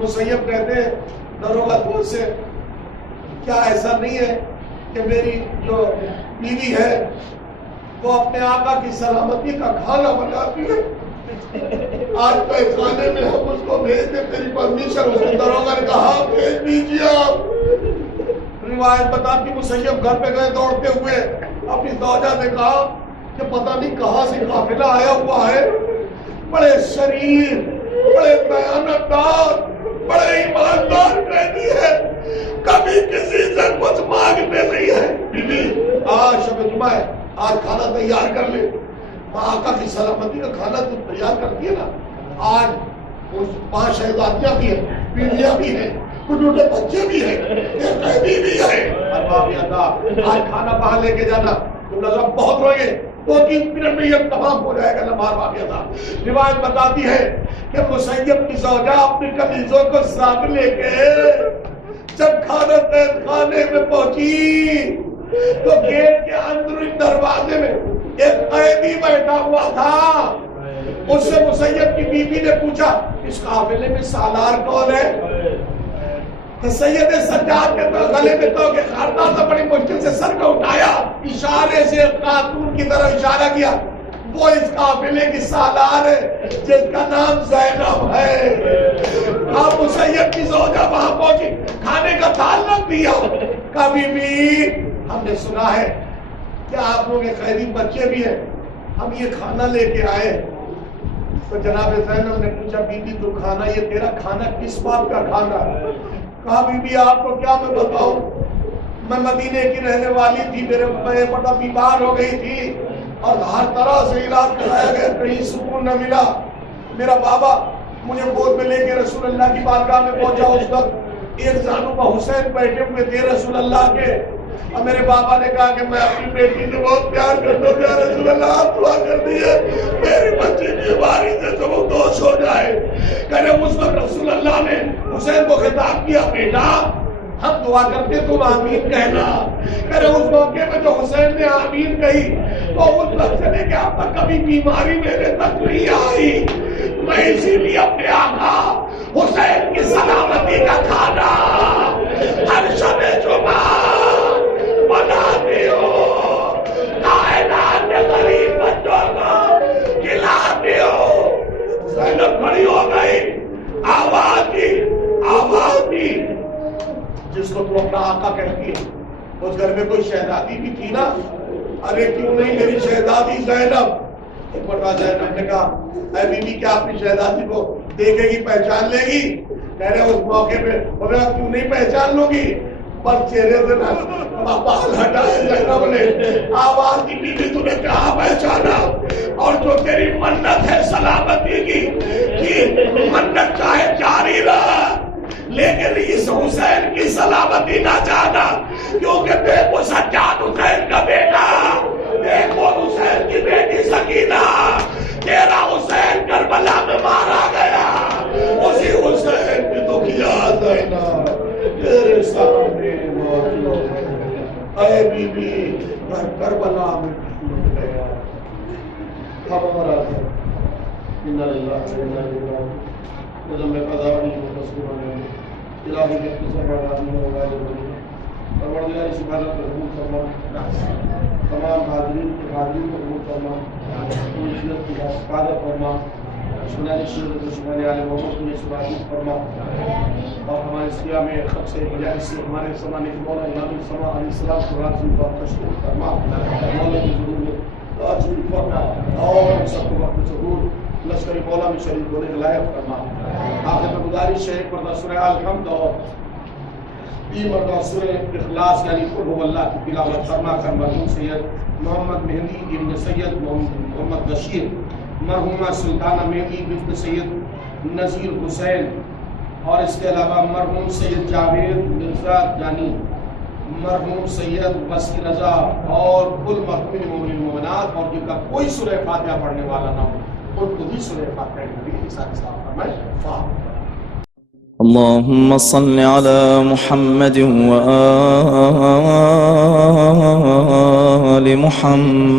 مسیب کہتے ہیں دروگا دوست سے، کیا ایسا نہیں ہے کہ میری جو بیوی ہے وہ اپنے آقا کی سلامتی کا کھانا بناتی ہے، آج قید خانے میں ہم اس کو بھیج دیں، تیری پرمیشن؟ دروگا نے کہا بھیج دیجیے آپ۔ روایت بتاتی مسیب گھر پہ گئے دوڑتے ہوئے، اپنی زوجہ نے کہا کہ پتہ نہیں کہاں سے قافلہ آیا ہوا ہے، بڑے شریف، بڑے دیانتدار، بڑے ایماندار قیدی ہے، کبھی کسی سے کچھ مانگتے نہیں ہے۔ بی بی آج شب جمعہ ہے، آج کھانا تیار کر لے، آقا کی سلامتی کا کھانا تو تیار کر دیا نا۔ آج 5 شہزادیاں بھی ہیں، بیویاں بھی ہیں، چھوٹے بچے بھی ہیں، ایک قیدی بھی ہے۔ آج کھانا باہر لے کے جانا، تم لوگ بہت روئے، 2-3 منٹ میں یہ تمام ہو جائے گا۔ لمحار واقعہ تھا۔ روایت بتاتی ہے کہ مسیب کی زوجہ اپنی قمیضوں کو ساتھ لے کے جب کھانا قید خانے میں پہنچی تو گیٹ کے اندرونی دروازے میں ایک قیدی بیٹھا ہوا تھا۔ اس سے مسیب کی بیوی نے پوچھا اس قافلے میں سالار کون ہے؟ تو سید سجاد کے گلے میں تو کہ خاردار سے بڑی مشکل سے سر کو اٹھایا، اشارے سے خاتون کی طرف اشارہ کیا، وہ اس قافلے کی سالار ہے جس کا نام زینب ہے۔ آپ مسیب کی زوجہ وہاں پہنچی، کھانے کا تھال رکھ دیا۔ کبھی بھی ہم نے سنا ہے کہ آپ لوگ قیدی بچے بھی ہیں، ہم یہ کھانا لے کے آئے۔ تو جناب زینب نے پوچھا بی بی تو کھانا، یہ تیرا کھانا کس بات کا کھانا ہے؟ کہا بی بی آپ کو کیا میں بتاؤں، میں مدینے کی رہنے والی تھی، میں بڑا بیمار ہو گئی تھی اور ہر طرح سے علاج کرایا گیا، کہیں سکون نہ ملا۔ میرا بابا مجھے گود میں لے کے رسول اللہ کی بارگاہ میں پہنچا، اس وقت ایک زانو پر حسین بیٹھے ہوئے تھے رسول اللہ کے، اور میرے بابا نے کہا کہ میں اپنی بیٹی سے بہت پیار کرتا ہوں، یا رسول اللہ آپ دعا کر دیے میری بچی بیماری سے تو وہ دوش ہو جائے۔ کہ اس وقت رسول اللہ نے حسین کو خطاب کیا، بیٹا ہم دعا کرتے تم آمین کہنا۔ کہ اس موقع میں جو حسین نے آمین کہی تو اس وقت سے لے کے اب تک کبھی بیماری میرے تک نہیں آئی۔ میں اسی لیے اپنے آقا حسین کی سلامتی کا کھانا ہر شب جمعہ بناتے ہو، کائنات کے غریب بچوں کو کھلاتے ہو۔ زینب کھڑی ہو گئی، آواز دی جس کو تو اپنا آقا کہتی ہے۔ اس گھر میں کوئی شہزادی بھی تھی نا، ارے کیوں نہیں میری شہزادی زینب۔ ایک مرتبہ زینب نے کہا اے بی بی کیا اپنی شہزادی کو دیکھے گی، پہچان لے گی؟ کہہ رہے اس موقع پہ کیوں نہیں پہچان لوں گی، پر چہرے سے نہ بال ہٹائے زینب نے، آواز کی بی بی تمہیں کہاں پہچانا، اور جو تیری منت ہے سلامتی کی منت چاہے جاری رہا، لیکن اس حسین کی سلامتی نہ جانا، کیونکہ دیکھو سجاد میں موجود ہے، اے بی بی میں کربلا میں ٹوٹ گیا، ہمارا گھر انا للہ و انا الیہ راجعون نظم قضائی و تصور الہی کے قسم آدمی و غالب پروردگار اس عبادت کو قبول فرما، تمام حاضرین کے حاضرین کو قبول فرما، عزت کی حفاظت فرما، سنن شریعت و سنن آل محمد کی سبحانہ فرما، اور ہمارے سیاہ میں خط سے بجائے سے ہمارے زمانے کے مولا امام السماء علیہ السلام کو راضی و تشکر فرما، مولا کی ضرورت راضی فرما، اور سب کو وقت ظہور لشکر مولا میں شریک ہونے کے لائق فرما۔ آخر میں گزارش ہے مرتبہ سورہ الحمد اور مرتبہ سورہ اخلاص یعنی قل هو اللہ کی تلاوت فرما کر مرحوم سید محمد مہدی ابن سید محمد بشیر، مرحومہ سلطانہ مہدی بنت سید نذیر حسین، اور اس کے علاوہ مرحوم سید جاوید مرزا جانی، مرحوم سید وسیع رضا اور کل مرحوم مومنین مومنات، اور جن کا کوئی سورہ فاتحہ پڑھنے والا نہ ہو ان کو بھی سورہ فاتحہ نبی کے ساتھ فرمائے فاتحہ۔ اللهم صل على محمد وآل محمد